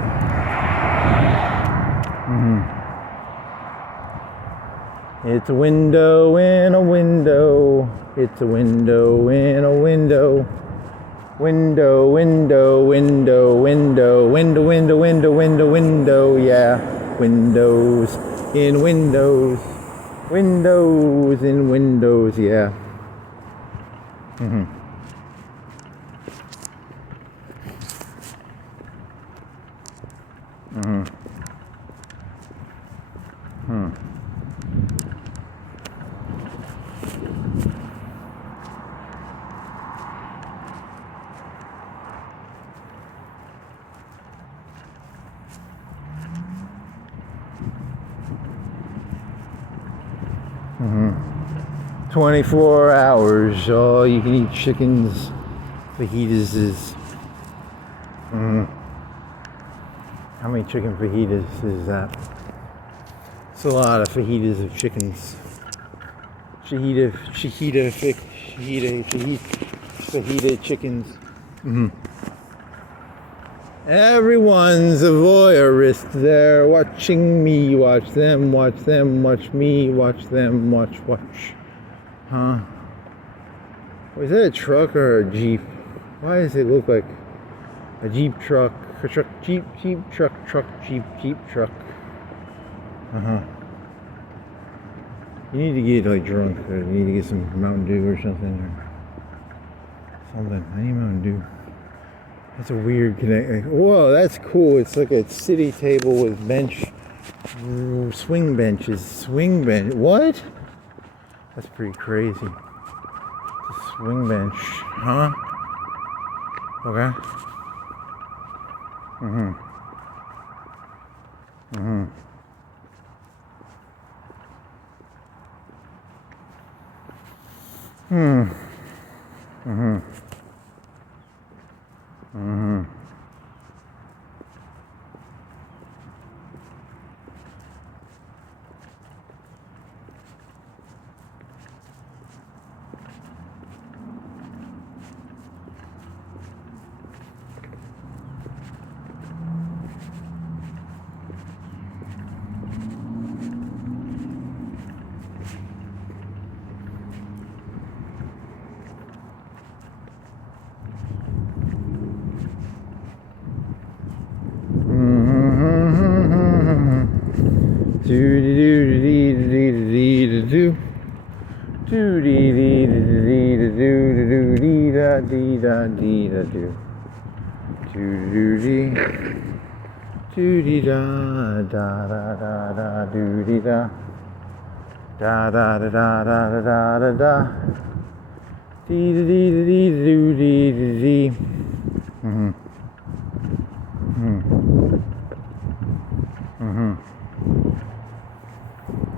It's a window in a window. It's a window in a window. Window, window, window, window, window, window, window, window, window, yeah. Windows in windows. Windows in windows, yeah. Mm-hmm. 24 hours, all you can eat chickens, fajitas is. How many chicken fajitas is that? It's a lot of fajitas of chickens. Fajita chickens. Everyone's a voyeurist there, watching me, watch them, watch me, watch them, watch. Huh? Was that a truck or a Jeep? Why does it look like a Jeep truck? Jeep truck. You need to get like drunk, or you need to get some Mountain Dew or something. I need Mountain Dew. That's a weird connect. Whoa, that's cool. It's like a city table with bench, swing benches, swing bench. What? That's pretty crazy. It's a swing bench, huh? Okay. Mhm. Mhm. Hmm. Mhm. Mhm. Do do do do do do do do dee dee dee do do dee da dee da dee da do do dee do dee da da da da da do dee da da da da da da da da da dee dee dee do dee dee. Mhm. Mhm. Mhm.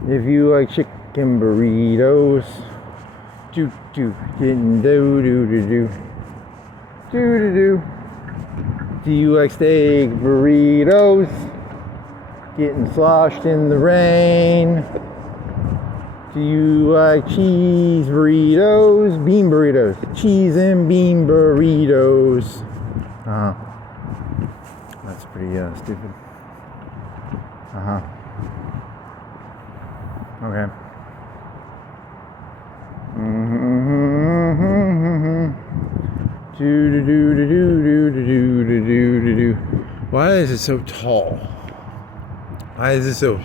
If you like chicken burritos, getting do do do do do do. Do you like steak burritos, getting sloshed in the rain? Do you like cheese burritos, bean burritos, cheese and bean burritos? That's pretty stupid. Okay. Do do do do do do do do do do. Why is it so tall? Why is it so?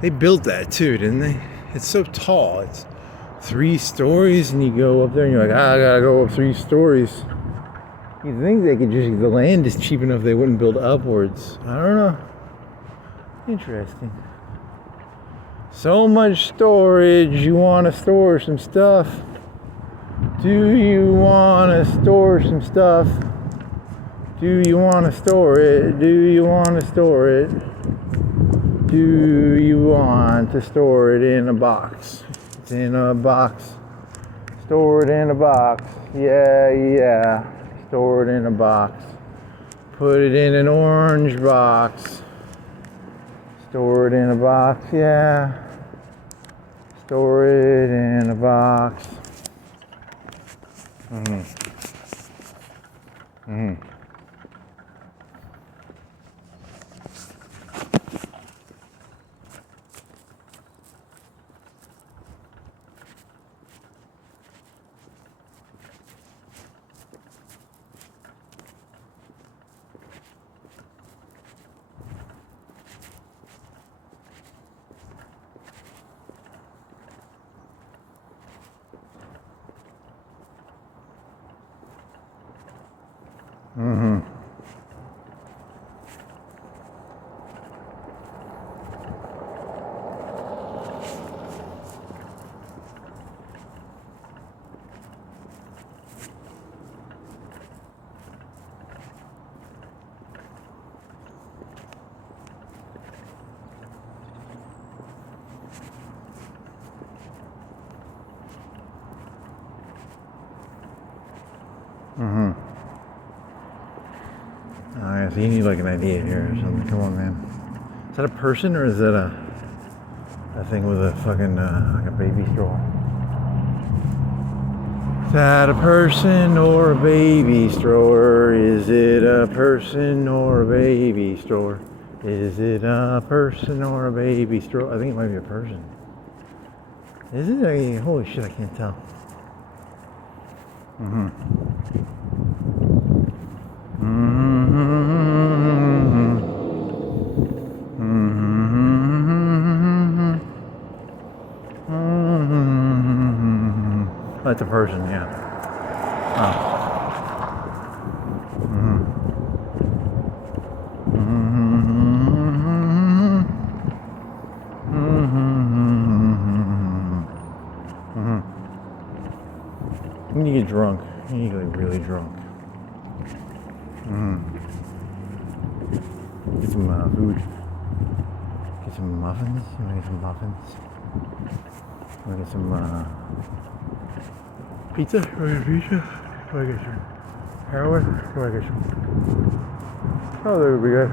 They built that too, didn't they? It's so tall. It's 3 stories, and you go up there, and you're like, I gotta go up 3 stories. You think they could just? The land is cheap enough; they wouldn't build upwards. I don't know. Interesting. So much storage. You want to store some stuff? Do you want to store some stuff? Do you want to store it? Do you want to store it? Do you want to store it in a box? It's in a box. Store it in a box. Yeah. Store it in a box. Put it in an orange box. Store it in a box. Yeah. Store it in a box. So you need like an idea here or something. Come on, man. Is that a person or is that a thing with a fucking like a baby stroller? Is that a person or a baby stroller? Is it a person or a baby stroller? Is it a person or a baby stroller? I think it might be a person. Is it? Holy shit, I can't tell. That's a person, yeah. You get really drunk. Get some food. Get some muffins. You wanna get some muffins? You wanna get some pizza? You wanna get pizza? You wanna get some heroin? You wanna get some... Oh, that would be good.